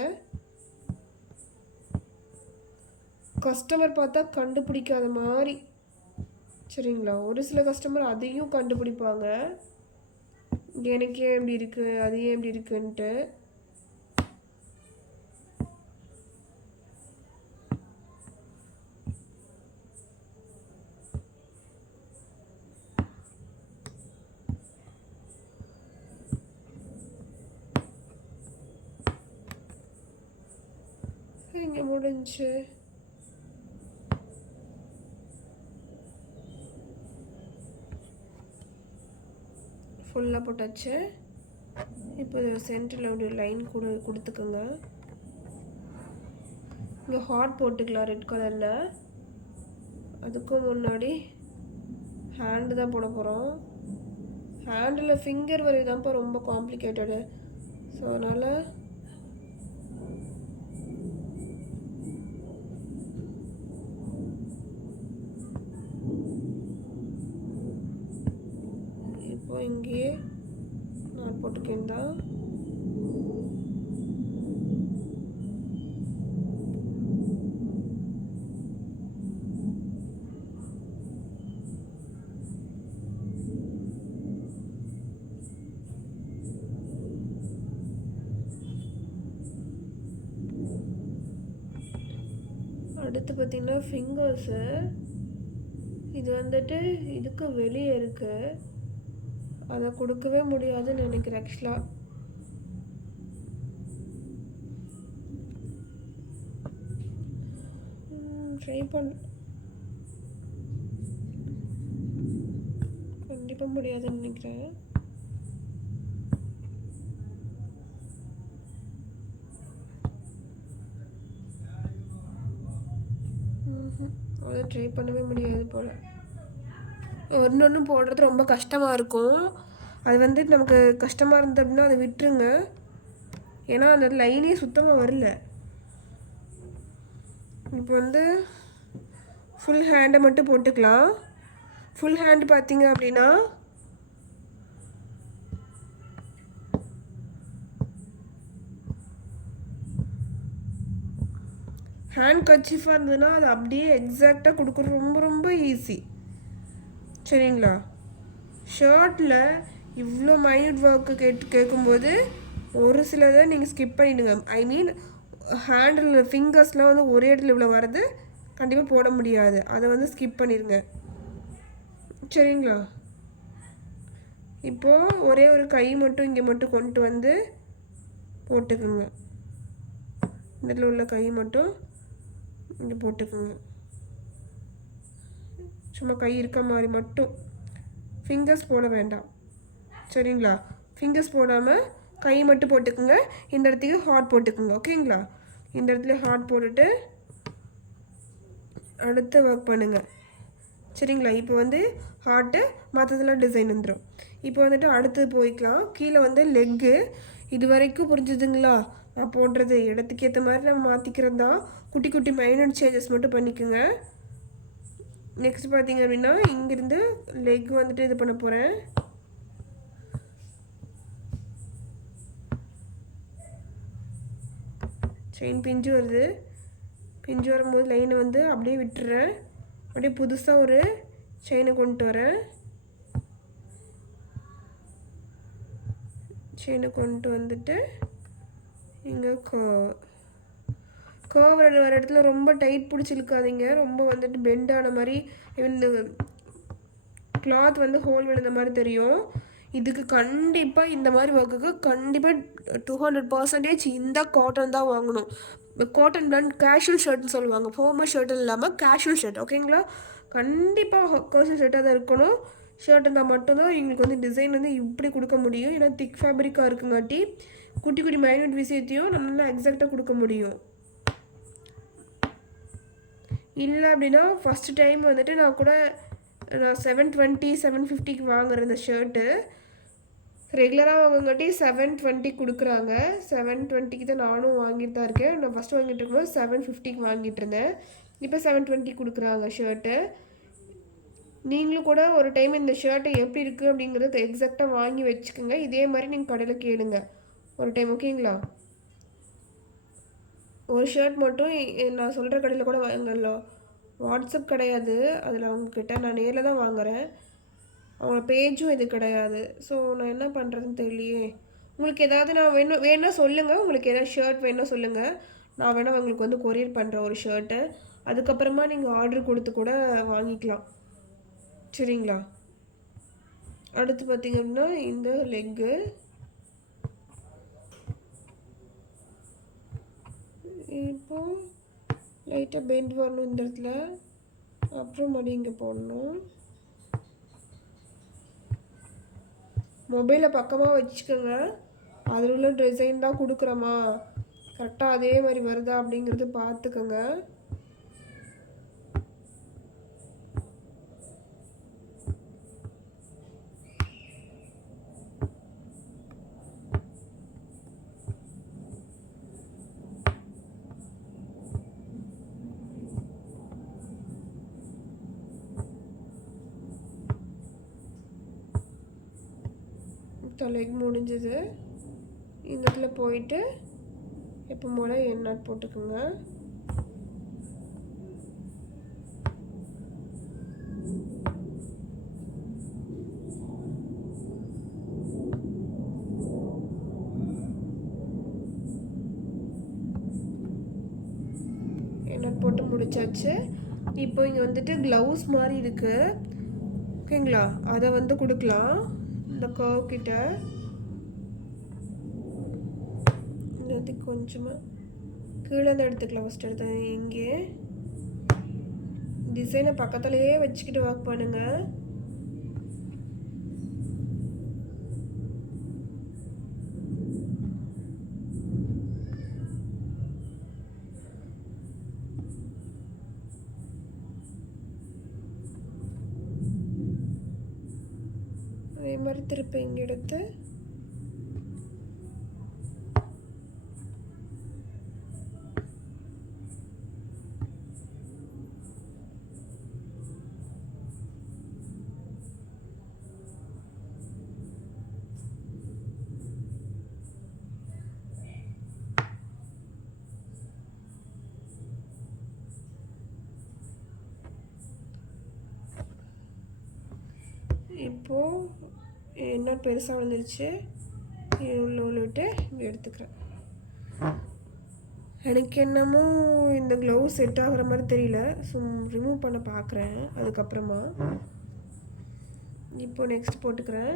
கஸ்டமர் பார்த்தா கண்டுபிடிக்காத மாதிரி, சரிங்களா? ஒரு சில கஸ்டமர் அதையும் கண்டுபிடிப்பாங்க, எனக்கு ஏன் இப்படி இருக்குது, அது ஏன் இப்படி இருக்குன்ட்டு. இங்கே முடிஞ்சு ஃபுல்லாக போட்டாச்சு. இப்போ சென்டரில் ஒரு லைன் கொடுத்துக்கோங்க. இங்கே ஹார்ட் போட்டுக்கலாம் ரெட் கலரில். அதுக்கும் முன்னாடி ஹேண்டு தான் போட போகிறோம். ஹேண்டில் ஃபிங்கர் வரைதான்ப்பா ரொம்ப காம்ப்ளிகேட்டடு. ஸோ அதனால் இங்கேயே நான் போட்டிருக்கேன் தான். அடுத்து பார்த்திங்கன்னா ஃபிங்கர்ஸு, இது வந்துட்டு இதுக்கு வெளியே இருக்குது, அதை கொடுக்கவே முடியாதுன்னு நினைக்கிறேன் ஆக்சுவலாக. ட்ரை கண்டிப்பாக முடியாதுன்னு நினைக்கிறேன். அதை ட்ரை பண்ணவே முடியாது போல். ஒன்று போடுறது ரொம்ப கஷ்டமாக இருக்கும். அது வந்து நமக்கு கஷ்டமாக இருந்தது அப்படின்னா அதை விட்டுருங்க. ஏன்னா அந்த லைனே சுத்தமாக வரல. இப்போ வந்து ஃபுல் ஹேண்டை மட்டும் போட்டுக்கலாம். ஃபுல் ஹேண்டு பார்த்தீங்க அப்படின்னா ஹேண்ட் கர்ச்சீஃபாக இருந்ததுன்னா அது அப்படியே எக்ஸாக்டாக கொடுக்குறது ரொம்ப ரொம்ப ஈஸி. சரிங்களா? ஷர்ட்டில் இவ்வளோ மைன்யூட் ஒர்க்கு கேட்கும்போது ஒரு சிலதை நீங்கள் ஸ்கிப் பண்ணிவிடுங்க. ஐ மீன் ஹேண்டில் ஃபிங்கர்ஸ்லாம் வந்து ஒரே இடத்துல இவ்வளோ வரது கண்டிப்பாக போட முடியாது. அதை வந்து ஸ்கிப் பண்ணிடுங்க. சரிங்களா? இப்போது ஒரே ஒரு கை மட்டும் இங்கே மட்டும் கொண்டு வந்து போட்டுக்குங்க. இதில் உள்ள கை மட்டும் இங்கே போட்டுக்குங்க. சும்மா கை இருக்க மாதிரி மட்டும், ஃபிங்கர்ஸ் போட வேண்டாம். சரிங்களா? ஃபிங்கர்ஸ் போடாமல் கை மட்டும் போட்டுக்குங்க. இந்த இடத்துக்கு ஹார்ட் போட்டுக்குங்க. ஓகேங்களா? இந்த இடத்துல ஹார்ட் போட்டுட்டு அடுத்து ஒர்க் பண்ணுங்கள். சரிங்களா? இப்போ வந்து ஹார்ட்டு, மற்றதெல்லாம் டிசைன் வந்துடும். இப்போ வந்துட்டு அடுத்து போய்க்கலாம். கீழே வந்து லெக்கு. இது வரைக்கும் புரிஞ்சுதுங்களா? நான் போடுறது இடத்துக்கு ஏற்ற மாதிரி நம்ம மாற்றிக்கிறது தான். குட்டி குட்டி மைனர் சேஞ்சஸ் மட்டும் பண்ணிக்கோங்க. நெக்ஸ்ட் பார்த்தீங்க அப்படின்னா இங்கேருந்து லெக் வந்துட்டு இது பண்ண போகிறேன். செயின் பிஞ்சு வருது. பிஞ்சு வரும்போது லைனை வந்து அப்படியே விட்டுறேன். அப்படியே புதுசாக ஒரு செயினை கொண்டு வரேன். செயினை கொண்டு வந்துட்டு இங்கே கர்வ் வர இடத்துல ரொம்ப டைட் பிடிச்சி இழுக்காதீங்க. ரொம்ப வந்துட்டு பெண்ட் ஆன மாதிரி, இந்த கிளாத் வந்து ஹோல் விழுந்த மாதிரி தெரியும். இதுக்கு கண்டிப்பாக இந்த மாதிரி ஒர்க்குக்கு கண்டிப்பாக 200% இந்த காட்டன் தான் வாங்கணும். காட்டன் பிளான் கேஷுவல் ஷர்ட்னு சொல்லுவாங்க. ஃபார்மல் ஷர்ட்டும் இல்லாமல் கேஷுவல் ஷர்ட். ஓகேங்களா? கண்டிப்பாக கேஷுவல் ஷர்ட்டாக தான் இருக்கணும். ஷர்ட் இருந்தால் மட்டும்தான் எங்களுக்கு வந்து டிசைன் வந்து இப்படி கொடுக்க முடியும். ஏன்னா திக் ஃபேப்ரிக்காக இருக்குங்காட்டி குட்டி குட்டி மைனூட் விஷயத்தையும் நம்மளால் எக்ஸாக்டாக கொடுக்க முடியும். இல்லை அப்படின்னா ஃபஸ்ட்டு டைம் வந்துட்டு நான் 720 750 வாங்குறேன் இந்த ஷர்ட்டு. ரெகுலராக வாங்கங்காட்டி 720 கொடுக்குறாங்க. 720 தான் நானும் வாங்கிட்டு தான் இருக்கேன். நான் ஃபஸ்ட்டு வாங்கிட்டு இருக்கும்போது 750 வாங்கிட்டு இருந்தேன். இப்போ 720 கொடுக்குறாங்க ஷர்ட்டு. நீங்களும் கூட ஒரு டைம் இந்த ஷர்ட்டு எப்படி இருக்குது அப்படிங்கிறத எக்ஸாக்டாக வாங்கி வச்சுக்கோங்க. இதே மாதிரி நீங்கள் கடையில் கேளுங்க ஒரு டைம். ஓகேங்களா? ஒரு ஷர்ட் மட்டும் நான் சொல்கிற கடையில் கூட வாங்கல. வாட்ஸ்அப் கிடையாது அதில் அவங்கக்கிட்ட, நான் நேரில் தான் வாங்குகிறேன். அவங்க பேஜும் இது கிடையாது. ஸோ நான் என்ன பண்ணுறதுன்னு தெரியலையே. உங்களுக்கு ஏதாவது நான் வேணா சொல்லுங்கள். உங்களுக்கு ஏதாவது ஷர்ட் வேணால் சொல்லுங்கள். நான் வேணால் உங்களுக்கு வந்து கொரியர் பண்ணுறேன் ஒரு ஷர்ட்டு. அதுக்கப்புறமா நீங்கள் ஆர்டர் கொடுத்து கூட வாங்கிக்கலாம். சரிங்களா? அடுத்து பார்த்திங்க அப்படின்னா இந்த லெக்கு. இப்போது லைட்டாக பெண்ட் வரணும் இந்த இடத்துல. அப்புறம் மறுபடியும் இங்கே போடணும். மொபைலை பக்கமாக வச்சுக்கோங்க. அதில் உள்ள டிசைன் தான் கொடுக்குறோமா, கரெக்டாக அதே மாதிரி வருதா அப்படிங்கிறது பார்த்துக்கோங்க. லெக் முடிஞ்சது. இந்த இடத்துல போயிட்டு எப்போ போல் எண்ணாட் போட்டுக்குங்க. எண்ணாட் போட்டு முடிச்சாச்சு. இப்போ இங்கே வந்துட்டு க்ளவுஸ் மாதிரி இருக்குது, ஓகேங்களா? அதை வந்து கொடுக்கலாம் இந்த கர்வ் கிட்ட. இது வந்து கொஞ்சமாக கீழே தான் எடுத்துக்கலாம். ஃபஸ்ட் எடுத்து இங்கே டிசைனை பக்கத்துலேயே வச்சுக்கிட்டு ஒர்க் பண்ணுங்கள். அதே மாதிரி திருப்பி இங்கே எடுத்து இப்போது என்ன பெருசாக வந்துருச்சு, உள்ள விட்டு இப்படி எடுத்துக்கிறேன். எனக்கு என்னமோ இந்த க்ளவுஸ் செட் ஆகிற மாதிரி தெரியல, ஸோ ரிமூவ் பண்ண பார்க்குறேன் அதுக்கப்புறமா. இப்போ நெக்ஸ்ட் போட்டுக்கிறேன்.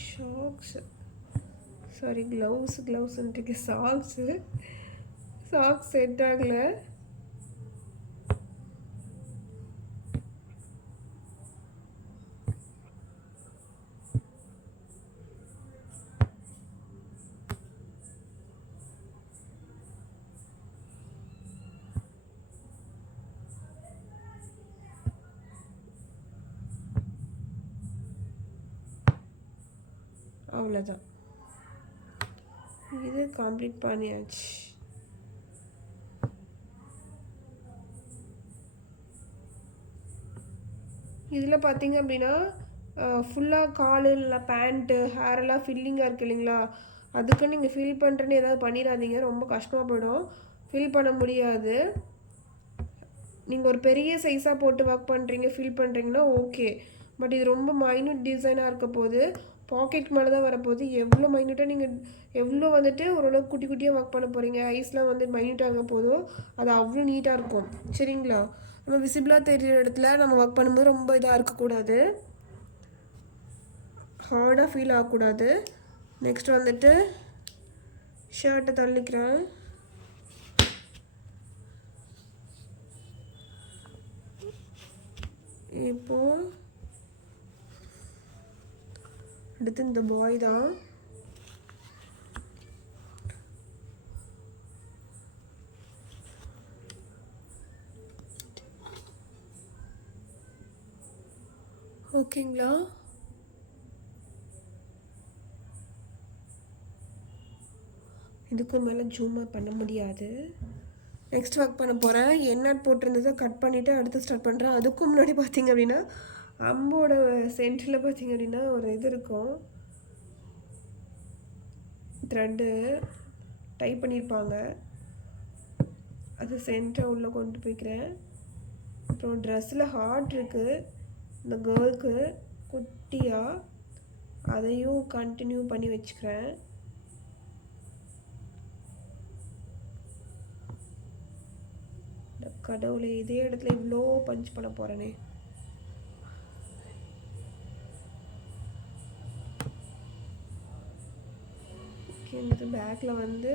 ஷாக்ஸு, சாரி க்ளவுஸ்ன்ட்டு சாக்ஸு செட் ஆகலை. அவ்வளோதான், இது கம்ப்ளீட் பண்ணியாச்சு. இதில் பார்த்தீங்க அப்படின்னா ஃபுல்லாக காலு இல்லை பேண்ட்டு ஹேரெல்லாம் ஃபில்லிங்காக இருக்குது இல்லைங்களா, அதுக்கு நீங்கள் ஃபில் பண்ணுறேன்னு ஏதாவது பண்ணிடாதீங்க, ரொம்ப கஷ்டமாக போயிடும், ஃபில் பண்ண முடியாது. நீங்கள் ஒரு பெரிய சைஸாக போட்டு ஒர்க் பண்ணுறீங்க, ஃபில் பண்ணுறீங்கன்னா ஓகே, பட் இது ரொம்ப மைன்யூட் டிசைனாக இருக்க போது, பாக்கெட் மேலே தான் வரப்போகுது. எவ்வளோ மைன்யூட்டாக நீங்கள் எவ்வளோ வந்துட்டு ஓரளவுக்கு குட்டி குட்டியாக ஒர்க் பண்ண போகிறீங்க, ஐஸ்லாம் வந்து மைன்யூட்டாக போதும், அது அவ்வளோ நீட்டாக இருக்கும், சரிங்களா? நம்ம விசிபிளாக தெரிகிற இடத்துல நம்ம ஒர்க் பண்ணும்போது ரொம்ப இதாக இருக்கக்கூடாது, ஹார்டாக ஃபீல் ஆகக்கூடாது. நெக்ஸ்ட் வந்துட்டு ஷர்ட்டை தள்ளிக்கிறேன். இப்போது அடுத்து இந்த பாய் தான். ஓகேங்களா? இதுக்கு மேலே ஜூம் பண்ண முடியாது. நெக்ஸ்ட் ஒர்க் பண்ண போகிறேன். எண்ணாட் போட்டிருந்ததை கட் பண்ணிவிட்டு அடுத்து ஸ்டார்ட் பண்ணுறேன். அதுக்கும் முன்னாடி பார்த்திங்க அப்படின்னா அம்போட சென்டரில் பார்த்திங்க அப்படின்னா ஒரு இது இருக்கும், த்ரெட்டு டைப் பண்ணியிருப்பாங்க, அது சென்டரை உள்ளே கொண்டு போய்க்கிறேன். அப்புறம் ட்ரெஸ்ஸில் ஹார்ட் இருக்குது இந்த கேர்ளுக்கு குட்டியாக, அதையும் கண்டினியூ பண்ணி வச்சுக்கிறேன். கடவுளே, இதே இடத்துல இவ்வளோ பஞ்ச் பண்ண போகிறேனே. ஓகே, இந்த பேக்கில் வந்து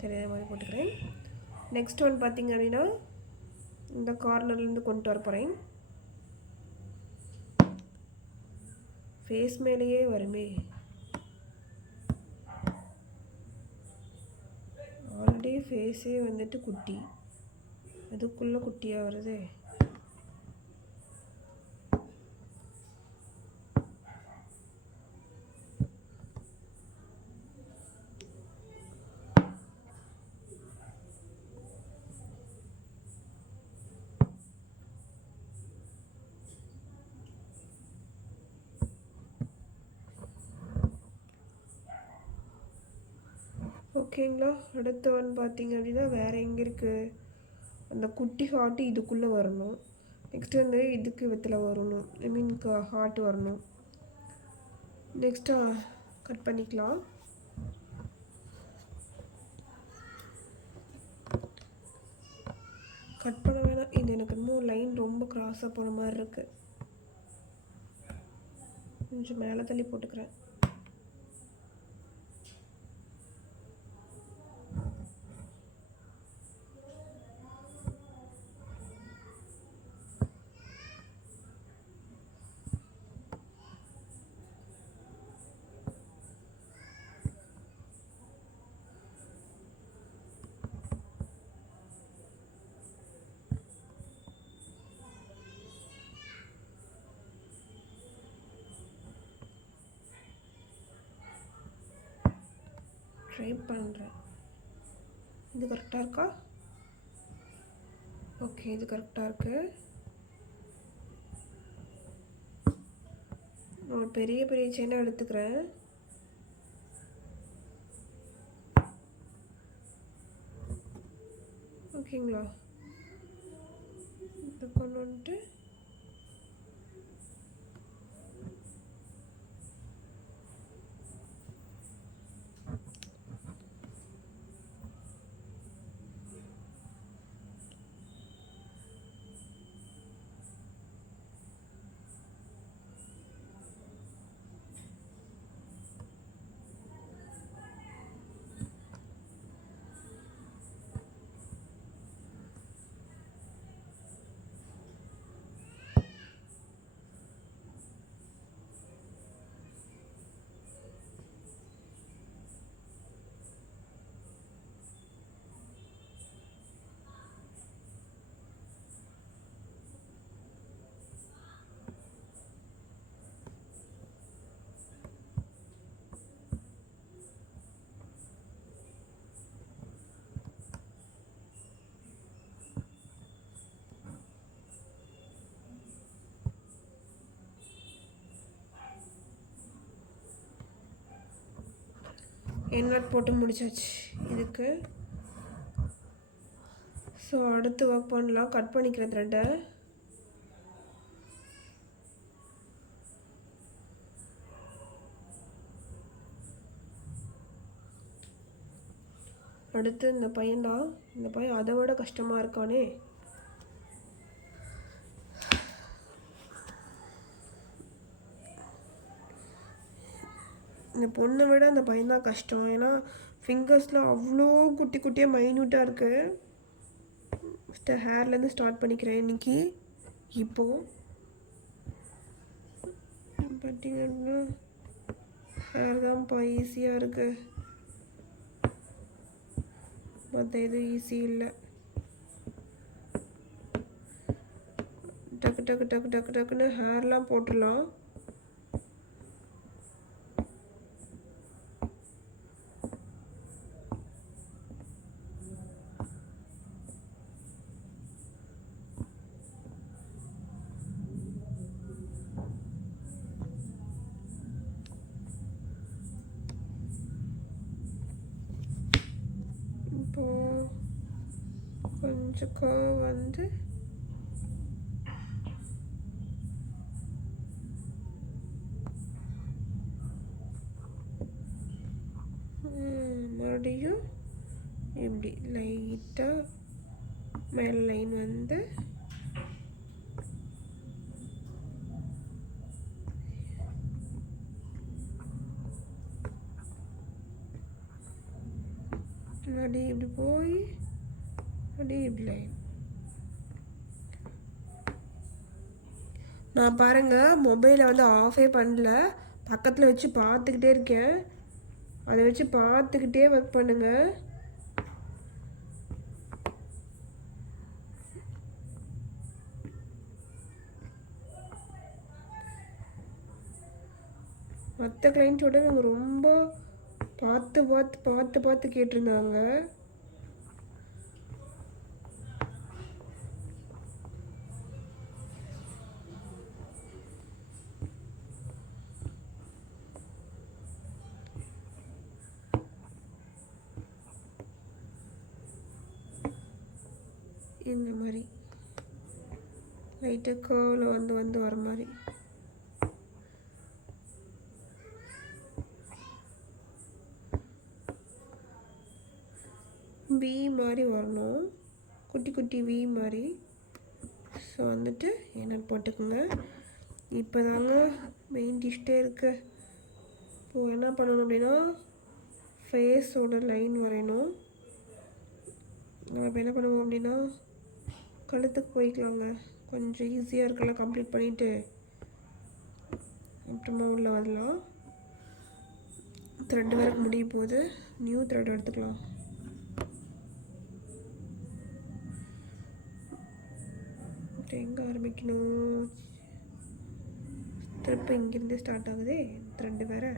தெரியாத மாதிரி போட்டுக்கிறேன். நெக்ஸ்ட் ஒன் பார்த்திங்க அப்படின்னா இந்த கார்னர்லேருந்து கொண்டு வர போகிறேன். ஃபேஸ் மேலேயே வருமே, ஆல்ரெடி ஃபேஸே வந்துட்டு குட்டி, அதுக்குள்ளே குட்டியாக வருது. ஓகேங்களா. அடுத்து வந்து பார்த்தீங்க அப்படின்னா வேறு எங்கே இருக்குது, அந்த குட்டி ஹார்ட்டு இதுக்குள்ளே வரணும். நெக்ஸ்ட்டு வந்து இதுக்கு வித்தில் வரணும், ஐ மீன் ஹார்ட் வரணும். நெக்ஸ்ட்டு கட் பண்ணிக்கலாம். கட் பண்ண வேணாம், இது எனக்கு இன்னும் லைன் ரொம்ப க்ராஸாக போன மாதிரி இருக்குது. கொஞ்சம் மேலே தள்ளி போட்டுக்கிறேன். ட்ரை பண்ணுறேன். இது கரெக்டாக இருக்கா? ஓகே, இது கரெக்டாக இருக்குது. நான் பெரிய பெரிய செயினாக எடுத்துக்கிறேன். ஓகேங்களா. இது கொண்டு வந்துட்டு என்வெட் போட்டு முடிச்சாச்சு இதுக்கு. ஸோ அடுத்து ஒர்க் பண்ணலாம். கட் பண்ணிக்கிற த்ரெட்டை அடுத்து இந்த பையன்தான். இந்த பையன் அதை விட கஷ்டமாக இருக்கானே. இந்த பொண்ணை விட அந்த பையன்தான் கஷ்டம். ஏன்னா ஃபிங்கர்ஸ்லாம் அவ்வளோ குட்டி குட்டியாக மைன்யூட்டாக இருக்குது. ஃபஸ்ட்டு ஹேர்லேருந்து ஸ்டார்ட் பண்ணிக்கிறேன் இன்றைக்கி. இப்போது பார்த்தீங்கன்னா ஹேர் தான்ப்பா ஈஸியாக இருக்குது, மற்ற எதுவும் ஈஸி இல்லை. டக்கு டக்கு டக்கு டக்கு டக்குன்னு ஹேர்லாம் போட்டுடலாம். இப்போது கொஞ்சம் கர்வ் வந்து மறுபடியும் இப்படி லைட்டாக மேல் லைன் வந்து அப்படியே இப்படி போய் அப்படியே இப்படி லைன். நான் பாருங்கள் மொபைலை வந்து ஆஃபே பண்ணல, பக்கத்தில் வச்சு பார்த்துக்கிட்டே இருக்கேன். அதை வச்சு பார்த்துக்கிட்டே ஒர்க் பண்ணுங்கள். மற்ற கிளைண்ட்டோட இவங்க ரொம்ப பார்த்து பார்த்து பார்த்து பார்த்து கேட்டிருந்தாங்க. இந்த மாதிரி லைட்டாக கர்வில் வந்து வர மாதிரி. வி மாதிரி வரணும், குட்டி குட்டி வி மாதிரி. ஸோ வந்துட்டு என்னென்னு போட்டுக்கோங்க. இப்போ தாங்க மெயின் டிஷ்டே இருக்கு. இப்போது என்ன பண்ணணும் அப்படின்னா ஃபேஸோட லைன் வரையணும். நம்ம இப்போ என்ன பண்ணுவோம் அப்படின்னா கழுத்துக்கு போய்க்கலாங்க. கொஞ்சம் ஈஸியாக இருக்கலாம். கம்ப்ளீட் பண்ணிவிட்டு அப்புறமா உள்ள வரலாம். த்ரெட் வரைக்கு முடிய போகுது. நியூ த்ரெட் எடுத்துக்கலாம். எங்கே ஆரம்பிக்கணும்? திருப்பி இங்கேருந்து ஸ்டார்ட் ஆகுது த்ரெட்டு வேறு.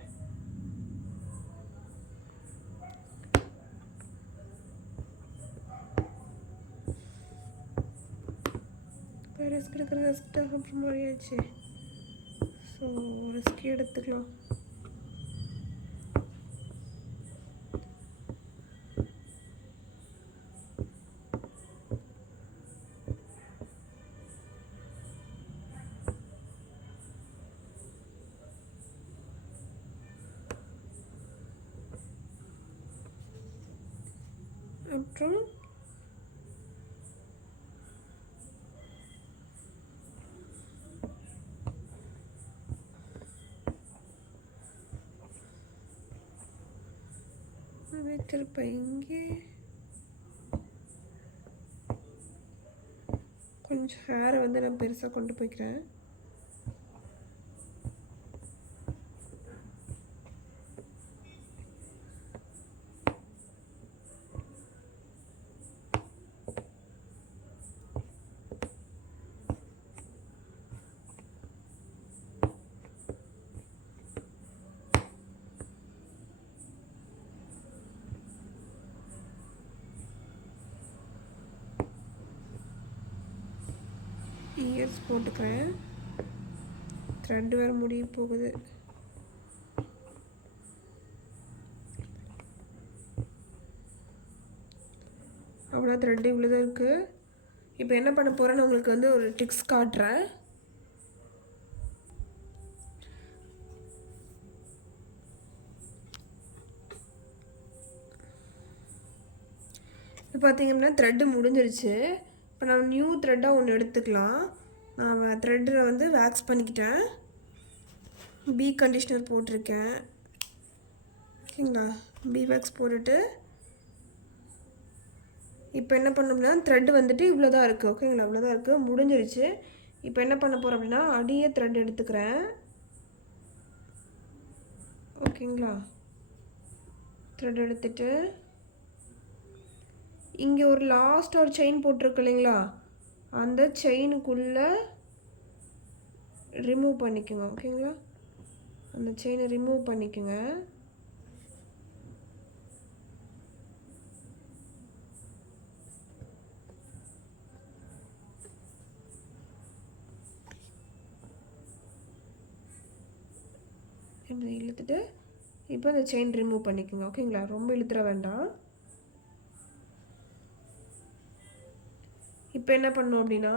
ரிஸ்க் எடுக்கிற ரிஸ்க் அப்புறம் மாதிரியாச்சு. ஸோ ரிஸ்க் எடுத்துக்கலாம். அப்புறம் திருப்ப இங்கே கொஞ்சம் ஹேரை வந்து நான் பெருசாக கொண்டு போய்க்கிறேன். இயர்ஸ் போட்டுக்கிறேன். த்ரெட் வேறு முடிய போகுது. அவ்வளோ த்ரெட்டு இவ்வளோதான் இருக்குது. இப்போ என்ன பண்ண போகிறேன்னு உங்களுக்கு வந்து ஒரு டிக்ஸ் காட்டுறேன். இப்போ பார்த்தீங்கன்னா த்ரெட்டு முடிஞ்சிருச்சு. இப்போ நான் நியூ த்ரெட்டாக ஒன்று எடுத்துக்கலாம். நான் த்ரெட்டில் வந்து வேக்ஸ் பண்ணிக்கிட்டேன். பி கண்டிஷ்னர் போட்டிருக்கேன். ஓகேங்களா? பி வேக்ஸ் போட்டுட்டு இப்போ என்ன பண்ணோம்னா த்ரெட் வந்துட்டு இவ்வளோ தான் இருக்குது. ஓகேங்களா? இவ்வளோ தான் இருக்குது, முடிஞ்சிருச்சு. இப்போ என்ன பண்ண போகிறோம் அப்படின்னா அடியே த்ரெட் எடுத்துக்கிறேன். ஓகேங்களா? த்ரெட் எடுத்துட்டு இங்கே ஒரு லாஸ்ட் ஒரு செயின் போட்டிருக்கு இல்லைங்களா, அந்த செயினுக்குள்ளே ரிமூவ் பண்ணிக்கோங்க. ஓகேங்களா? அந்த செயினை ரிமூவ் பண்ணிக்கோங்க. இப்படி இழுத்துட்டு இப்போ அந்த செயின் ரிமூவ் பண்ணிக்கோங்க. ஓகேங்களா? ரொம்ப இழுத்துற வேண்டாம். இப்போ என்ன பண்ணோம் அப்படின்னா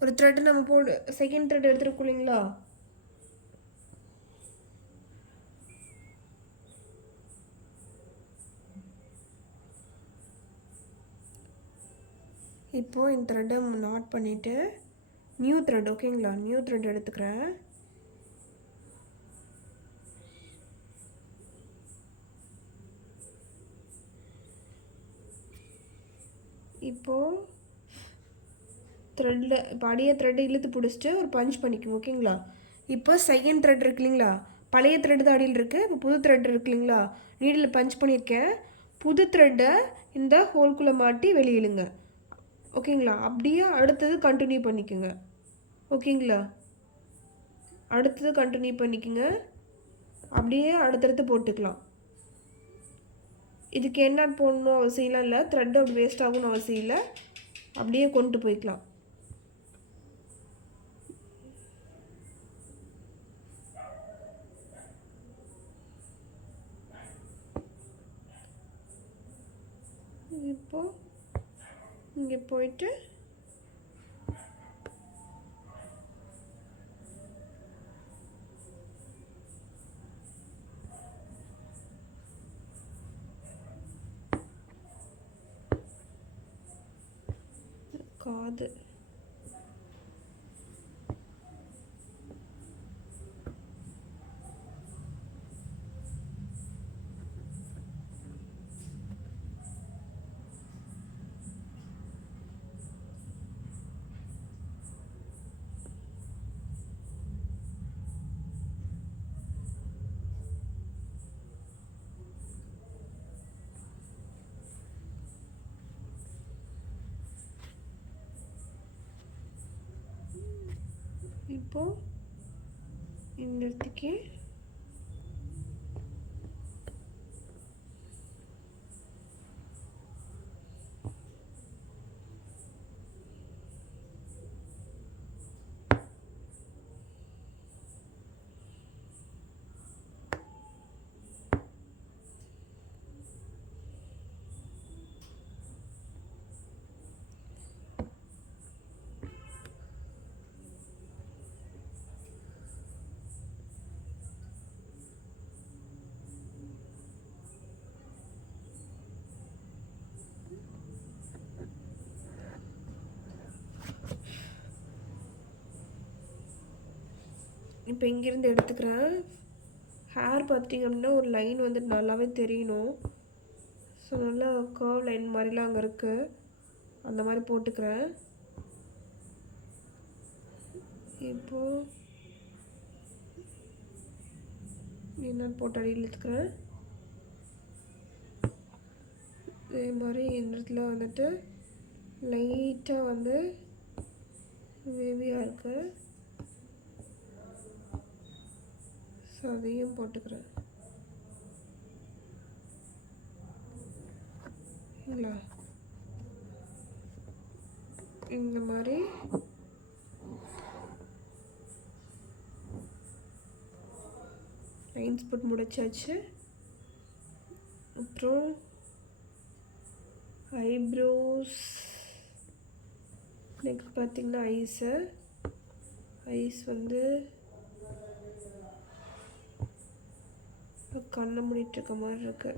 ஒரு த்ரெட் நம்ம போடு செகண்ட் த்ரெட் எடுத்துருக்கோம் இல்லைங்களா, இப்போது இந்த த்ரெட்டை நாட் பண்ணிவிட்டு நியூ த்ரெட், ஓகேங்களா, நியூ த்ரெட் எடுத்துக்கிறேன். இப்போது த்ரெட்டில் இப்போ அடியே த்ரெட்டை இழுத்து பிடிச்சிட்டு ஒரு பஞ்ச் பண்ணிக்கோங்க. ஓகேங்களா? இப்போ செகண்ட் த்ரெட் இருக்கு இல்லைங்களா, பழைய த்ரெட் தான் அடியில் இருக்குது. இப்போ புது த்ரெட் இருக்கு இல்லைங்களா, நீடில் பஞ்ச் பண்ணியிருக்கேன். புது த்ரெட்டை இந்த ஹோல்குள்ளே மாட்டி வெளியிலுங்க. ஓகேங்களா? அப்படியே அடுத்தது கண்டினியூ பண்ணிக்கோங்க. ஓகேங்களா? அடுத்தது கண்டினியூ பண்ணிக்கோங்க. அப்படியே அடுத்தடுத்து போட்டுக்கலாம். இதுக்கு என்ன போடணும் அவசியம்லாம் இல்லை, த்ரெட் அப்படி வேஸ்ட் ஆகணும்னு அவசியம் இல்லை, அப்படியே கொண்டு போய்க்கலாம். இப்போ இங்கே போயிட்டு காது. இப்போ இந்த இடத்துக்கு இப்போ இங்கேருந்து எடுத்துக்கிறேன். ஹேர் பார்த்திங்க அப்படின்னா ஒரு லைன் வந்துட்டு நல்லாவே தெரியணும். ஸோ நல்லா கர்வ் லைன் மாதிரிலாம் அங்கே இருக்குது, அந்த மாதிரி போட்டுக்கிறேன். இப்போது என்னன்னு போட்டு அடியில் எடுத்துக்கிறேன். இதே மாதிரி இந்த இடத்துல வந்துட்டு லைட்டாக வந்து வேவியாக இருக்குது. ஸோ அதையும் போட்டுக்கிறேன். இல்லை இந்த மாதிரி லைன்ஸ் போட்டு முடிச்சாச்சு. அப்புறம் ஐப்ரோஸ். நெக்ஸ்ட் பார்த்திங்கன்னா ஐஸ் வந்து கண்ணை மூடிட்டு இருக்க மாதிரி இருக்கு.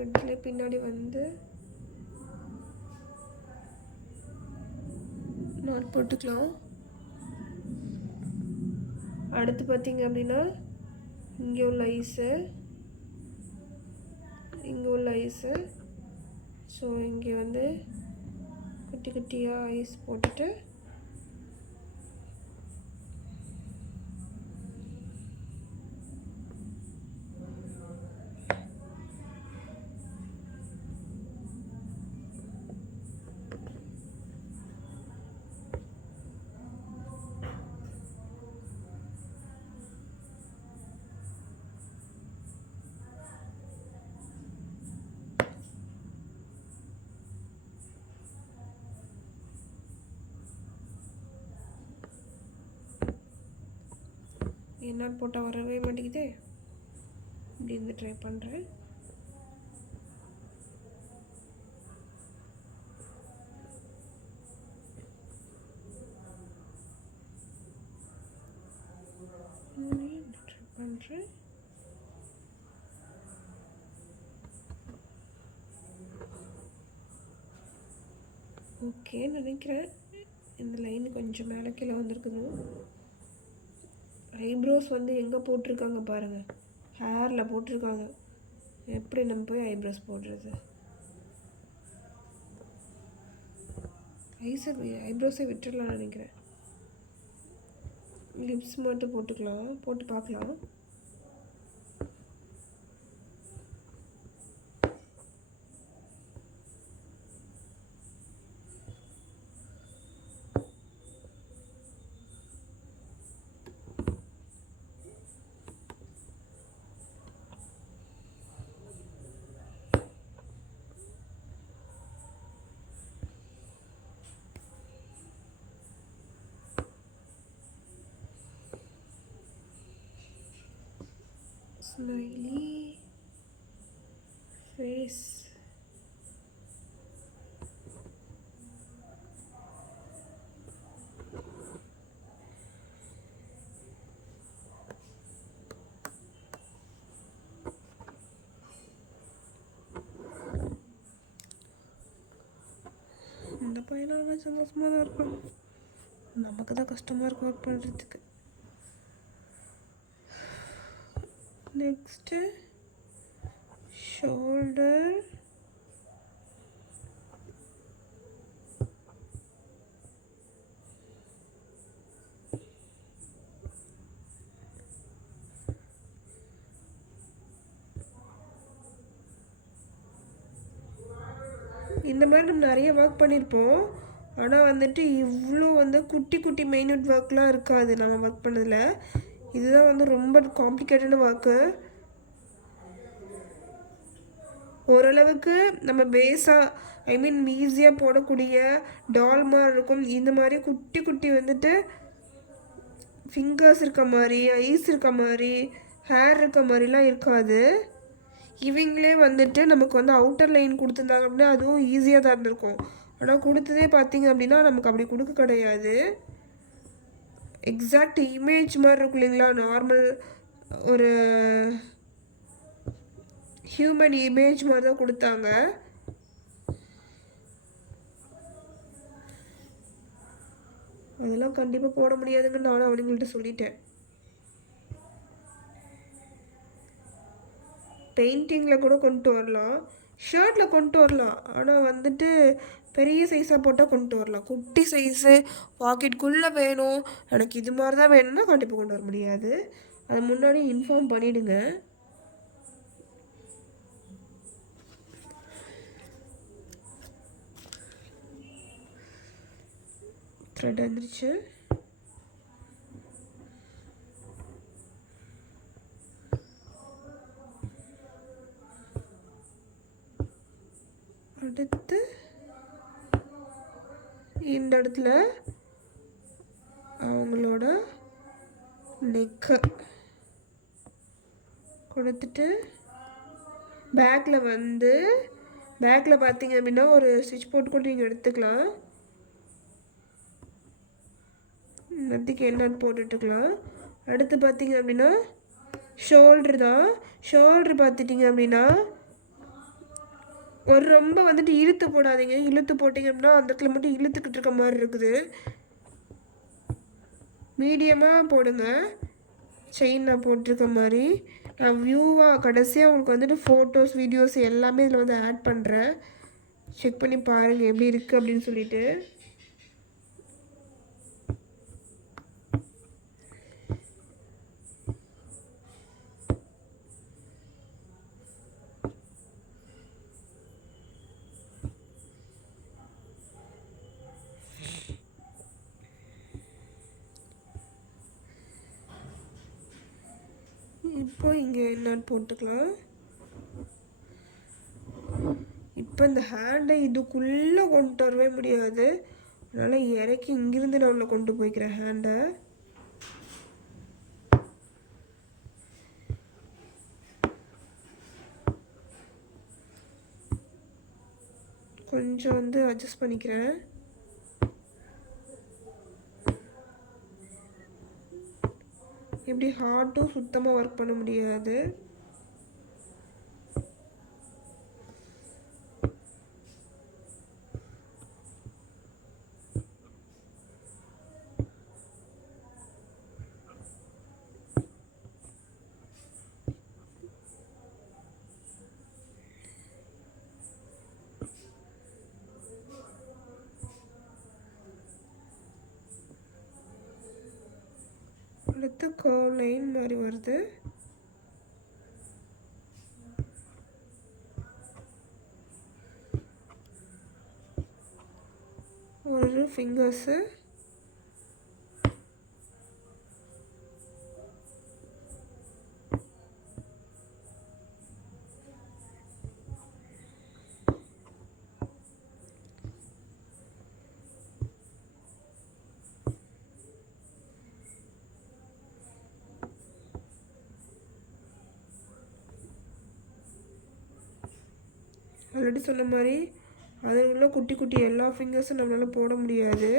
இடத்துல பின்னாடி வந்து நாட் போட்டுக்கலாம். அடுத்து பார்த்திங்க அப்படின்னா இங்கே உள்ள ஐஸு, ஸோ இங்கே வந்து குட்டி குட்டியாக ஐஸ் போட்டுட்டு என்ன போட்டால் வரவே மாட்டேங்குதே. இப்படி இருந்து ட்ரை பண்ணுறேன். ஓகே நினைக்கிறேன். இந்த லைன் கொஞ்சம் மேலே கீழே வந்திருக்குது. ஐப்ரோஸ் வந்து எங்கே போட்டிருக்காங்க பாருங்கள், ஹேரில் போட்டிருக்காங்க. எப்படி நம்ம போய் ஐப்ரோஸ் போடுறது? ஐப்ரோஸை விட்டுடலாம்னு நினைக்கிறேன். லிப்ஸ் மட்டும் போட்டு பார்க்கலாம். Smiley face. சந்தோஷமாக தான் இருக்கும், நமக்கு தான் கஷ்டமாக இருக்கும் ஒர்க் பண்ணுறதுக்கு. நெக்ஸ்ட்டு ஷோல்டர், இந்த மாதிரி நம்ம நிறைய ஒர்க் பண்ணியிருப்போம். ஆனால் வந்துட்டு இவ்வளோ வந்து குட்டி குட்டி மைன்யூட் ஒர்க்லாம் இருக்காது நம்ம ஒர்க் பண்ணதில். இதுதான் வந்து ரொம்ப காம்ப்ளிகேட்டடான ஒர்க்கு. ஓரளவுக்கு நம்ம பேஸாக ஈஸியாக போடக்கூடிய டால் மாதிரி இருக்கும். இந்த மாதிரி குட்டி குட்டி வந்துட்டு ஃபிங்கர்ஸ் இருக்க மாதிரி, ஐஸ் இருக்க மாதிரி, ஹேர் இருக்க மாதிரிலாம் இருக்காது. இவங்களே வந்துட்டு நமக்கு வந்து அவுட்டர் லைன் கொடுத்துருந்தாங்க அப்படின்னா அதுவும் ஈஸியாக தான் இருந்திருக்கும். ஆனால் கொடுத்ததே பார்த்திங்க அப்படின்னா நமக்கு அப்படி கொடுக்க கிடையாது. எக்ஸாக்ட் இமேஜ் மாதிரி இருக்கும் இல்லைங்களா, நார்மல் ஒரு ஹியூமன் இமேஜ் மாதிரி தான் கொடுத்தாங்க. அதெல்லாம் கண்டிப்பாக போட முடியாதுங்கன்னு நானும் அவனுங்கள்ட்ட சொல்லிட்டேன். பெயிண்டிங்கில் கூட கொண்டு வரலாம், ஷர்ட்டில் கொண்டு வரலாம். ஆனால் வந்துட்டு பெரிய சைஸாக போட்டால் கொண்டு வரலாம். குட்டி சைஸு பாக்கெட்டுக்குள்ளே வேணும், எனக்கு இது மாதிரி தான் வேணும்னா கண்டிப்பாக கொண்டு வர முடியாது. அது முன்னாடி இன்ஃபார்ம் பண்ணிவிடுங்க. த்ரெட் வந்துருச்சு. அடுத்து இந்த இடத்துல அவங்களோட நெக்கை கொடுத்துட்டு பேக்கில் பார்த்தீங்க அப்படின்னா ஒரு ஸ்டிச் போட்டு கூட நீங்கள் எடுத்துக்கலாம். நத்திக்கு என்னன்னு போட்டுட்டுக்கலாம். அடுத்து பார்த்தீங்க அப்படின்னா ஷோல்ட்ரு தான். ஷோல்ட்ரு பார்த்துட்டிங்க அப்படின்னா ஒரு ரொம்ப வந்துட்டு இழுத்து போடாதீங்க. இழுத்து போட்டிங்க அப்படின்னா அந்த இடத்துல மட்டும் இழுத்துக்கிட்டு இருக்க மாதிரி இருக்குது. மீடியமாக போடுங்க. செயின் நான் போட்டிருக்க மாதிரி நான் வியூவாக கடைசியாக உங்களுக்கு வந்துட்டு ஃபோட்டோஸ் வீடியோஸ் எல்லாமே இதில் வந்து ஆட் பண்ணுறேன். செக் பண்ணி பாருங்கள் எப்படி இருக்குது அப்படின்னு சொல்லிட்டு. இப்போ இங்கே என்னன்னு போட்டுக்கலாம். இப்போ இந்த ஹேண்டை இதுக்குள்ளே கொண்டு வரவே முடியாது, அதனால் இறக்கி இங்கிருந்து நான் உள்ள கொண்டு போய்க்கிறேன் ஹேண்டை. கொஞ்சம் வந்து அட்ஜஸ்ட் பண்ணிக்கிறேன். இப்படி ஹார்ட்டும் சுத்தமாக ஒர்க் பண்ண முடியாது. அடுத்து கர்வ் லைன் மாதிரி வருது. ஒரு ஃபிங்கர்ஸு ஆல்ரெடி சொன்ன மாதிரி அதில் உள்ள குட்டி குட்டி எல்லா ஃபிங்கர்ஸும் நம்மளால் போட முடியாது.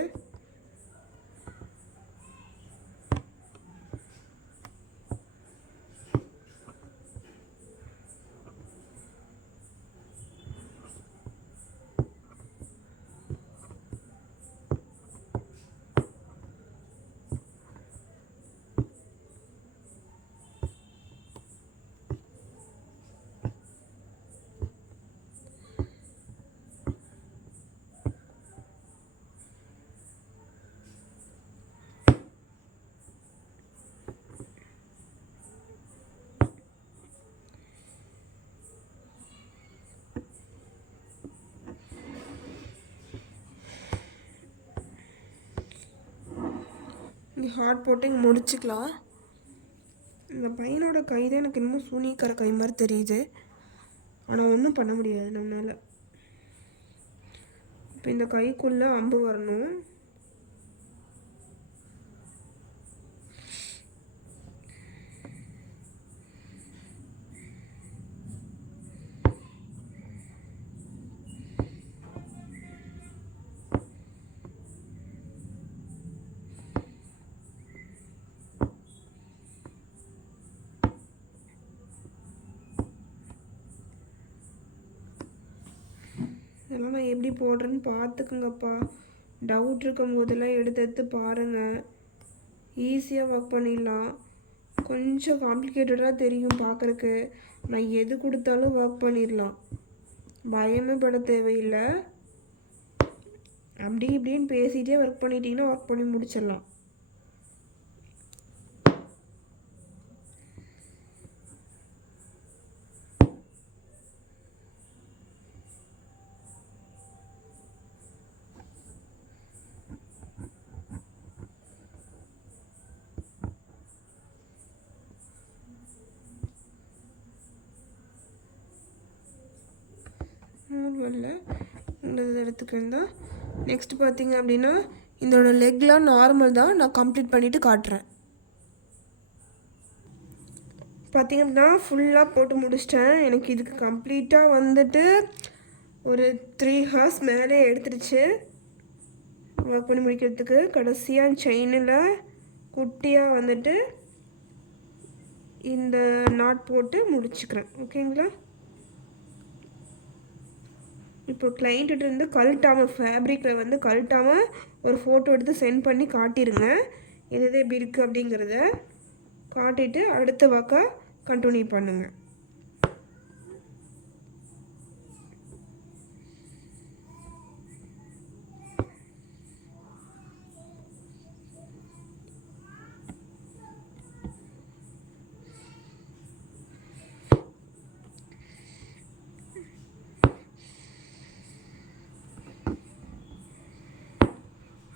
ஹார்ட் போட்டு இங்கே முடிச்சுக்கலாம். இந்த பையனோட கை தான் எனக்கு இன்னும் சூனிக்கார கை மாதிரி தெரியுது. ஆனால் ஒன்றும் பண்ண முடியாது நம்மளால். இப்போ இந்த கைக்குள்ளே அம்பு வரணும். இதெல்லாம் நான் எப்படி போடுறேன்னு பார்த்துக்குங்கப்பா. டவுட் இருக்கும் போதெல்லாம் எடுத்து எடுத்து பாருங்கள். ஈஸியாக ஒர்க் பண்ணிடலாம். கொஞ்சம் காம்ப்ளிகேட்டடாக தெரியும் பார்க்குறக்கு. நான் எது கொடுத்தாலும் ஒர்க் பண்ணிடலாம். பயமே பட தேவையில்லை. அப்படி இப்படின்னு பேசிகிட்டே ஒர்க் பண்ணிட்டீங்கன்னா ஒர்க் பண்ணி முடிச்சிடலாம். இல்லை இந்த இடத்துக்கு நெக்ஸ்ட் பார்த்தீங்க அப்படின்னா இதோட லெக்லாம் நார்மல் தான். நான் கம்ப்ளீட் பண்ணிவிட்டு காட்டுறேன். பார்த்தீங்க அப்படின்னா ஃபுல்லாக போட்டு முடிச்சிட்டேன். எனக்கு இதுக்கு கம்ப்ளீட்டாக வந்துட்டு ஒரு 3 hours மேலே எடுத்துருச்சு ஒர்க் பண்ணி முடிக்கிறதுக்கு. கடைசியாக செயினில் குட்டியாக வந்துட்டு இந்த நாட் போட்டு முடிச்சுக்கிறேன். ஓகேங்களா? இப்போ கிளைண்ட்டிருந்து கழட்டாமல், ஃபேப்ரிக்கில் வந்து கழட்டாமல் ஒரு ஃபோட்டோ எடுத்து சென்ட் பண்ணி காட்டிடுங்க. எது எப்படி இருக்குது அப்படிங்கிறத காட்டிட்டு அடுத்த ஒர்க்கை கண்டினியூ பண்ணுங்கள்.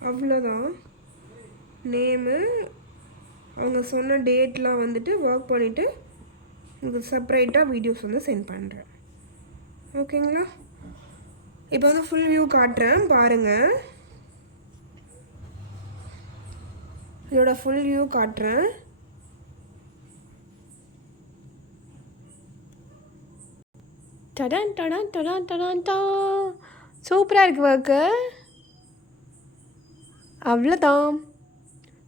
அவ்வளோதான். நேமு, அவங்க சொன்ன டேட்லாம் வந்துட்டு ஒர்க் பண்ணிவிட்டு உங்களுக்கு செப்பரேட்டாக வீடியோஸ் வந்து சென்ட் பண்ணுறேன். ஓகேங்களா? இப்போ வந்து ஃபுல் வியூ காட்டுறேன் பாருங்கள். இதோட ஃபுல் வியூ காட்டுறேன். டடான் டடான் டடான் டடான் டா. சூப்பராக இருக்குது ஒர்க்கு. அவ்வளோதான்,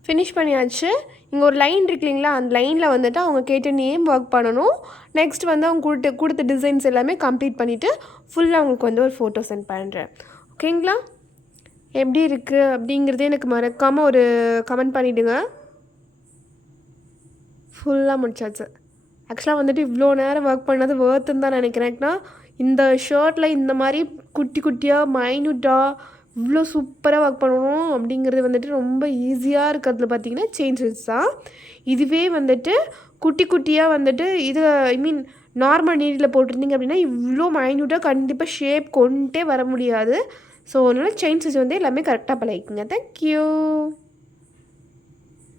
ஃபினிஷ் பண்ணியாச்சு. இங்கே ஒரு லைன் இருக்கு இல்லைங்களா, அந்த லைனில் வந்துட்டு அவங்க கேட்ட நேம் ஒர்க் பண்ணணும். நெக்ஸ்ட் வந்து அவங்க கொடுத்த டிசைன்ஸ் எல்லாமே கம்ப்ளீட் பண்ணிவிட்டு ஃபுல்லாக அவங்களுக்கு வந்து ஒரு ஃபோட்டோ சென்ட் பண்ணுறேன். ஓகேங்களா? எப்படி இருக்குது அப்படிங்கிறதே எனக்கு மறக்காமல் ஒரு கமெண்ட் பண்ணிவிடுங்க. ஃபுல்லாக முடிச்சாச்சு. ஆக்சுவலாக வந்துட்டு இவ்வளோ நேரம் ஒர்க் பண்ணது ஒர்த்துன்னு தான் நினைக்கிறேன். ஏன்னா இந்த ஷர்ட்டில் இந்த மாதிரி குட்டி குட்டியாக மைன்யூட்டாக இவ்வளோ சூப்பராக ஒர்க் பண்ணணும் அப்படிங்கிறது வந்துட்டு ரொம்ப ஈஸியாக இருக்கிறதுல பார்த்திங்கன்னா செயின் ஸ்டிச் தான். இதுவே வந்துட்டு குட்டி குட்டியாக வந்துட்டு இது நார்மல் நீடில் போட்டிருந்தீங்க அப்படின்னா இவ்வளோ மைன்யூட்டாக கண்டிப்பாக ஷேப் கொண்டே வர முடியாது. ஸோ அதனால் செயின் ஸ்டிச் வந்து எல்லாமே கரெக்டாக பழகிக்குங்க. தேங்க்யூ.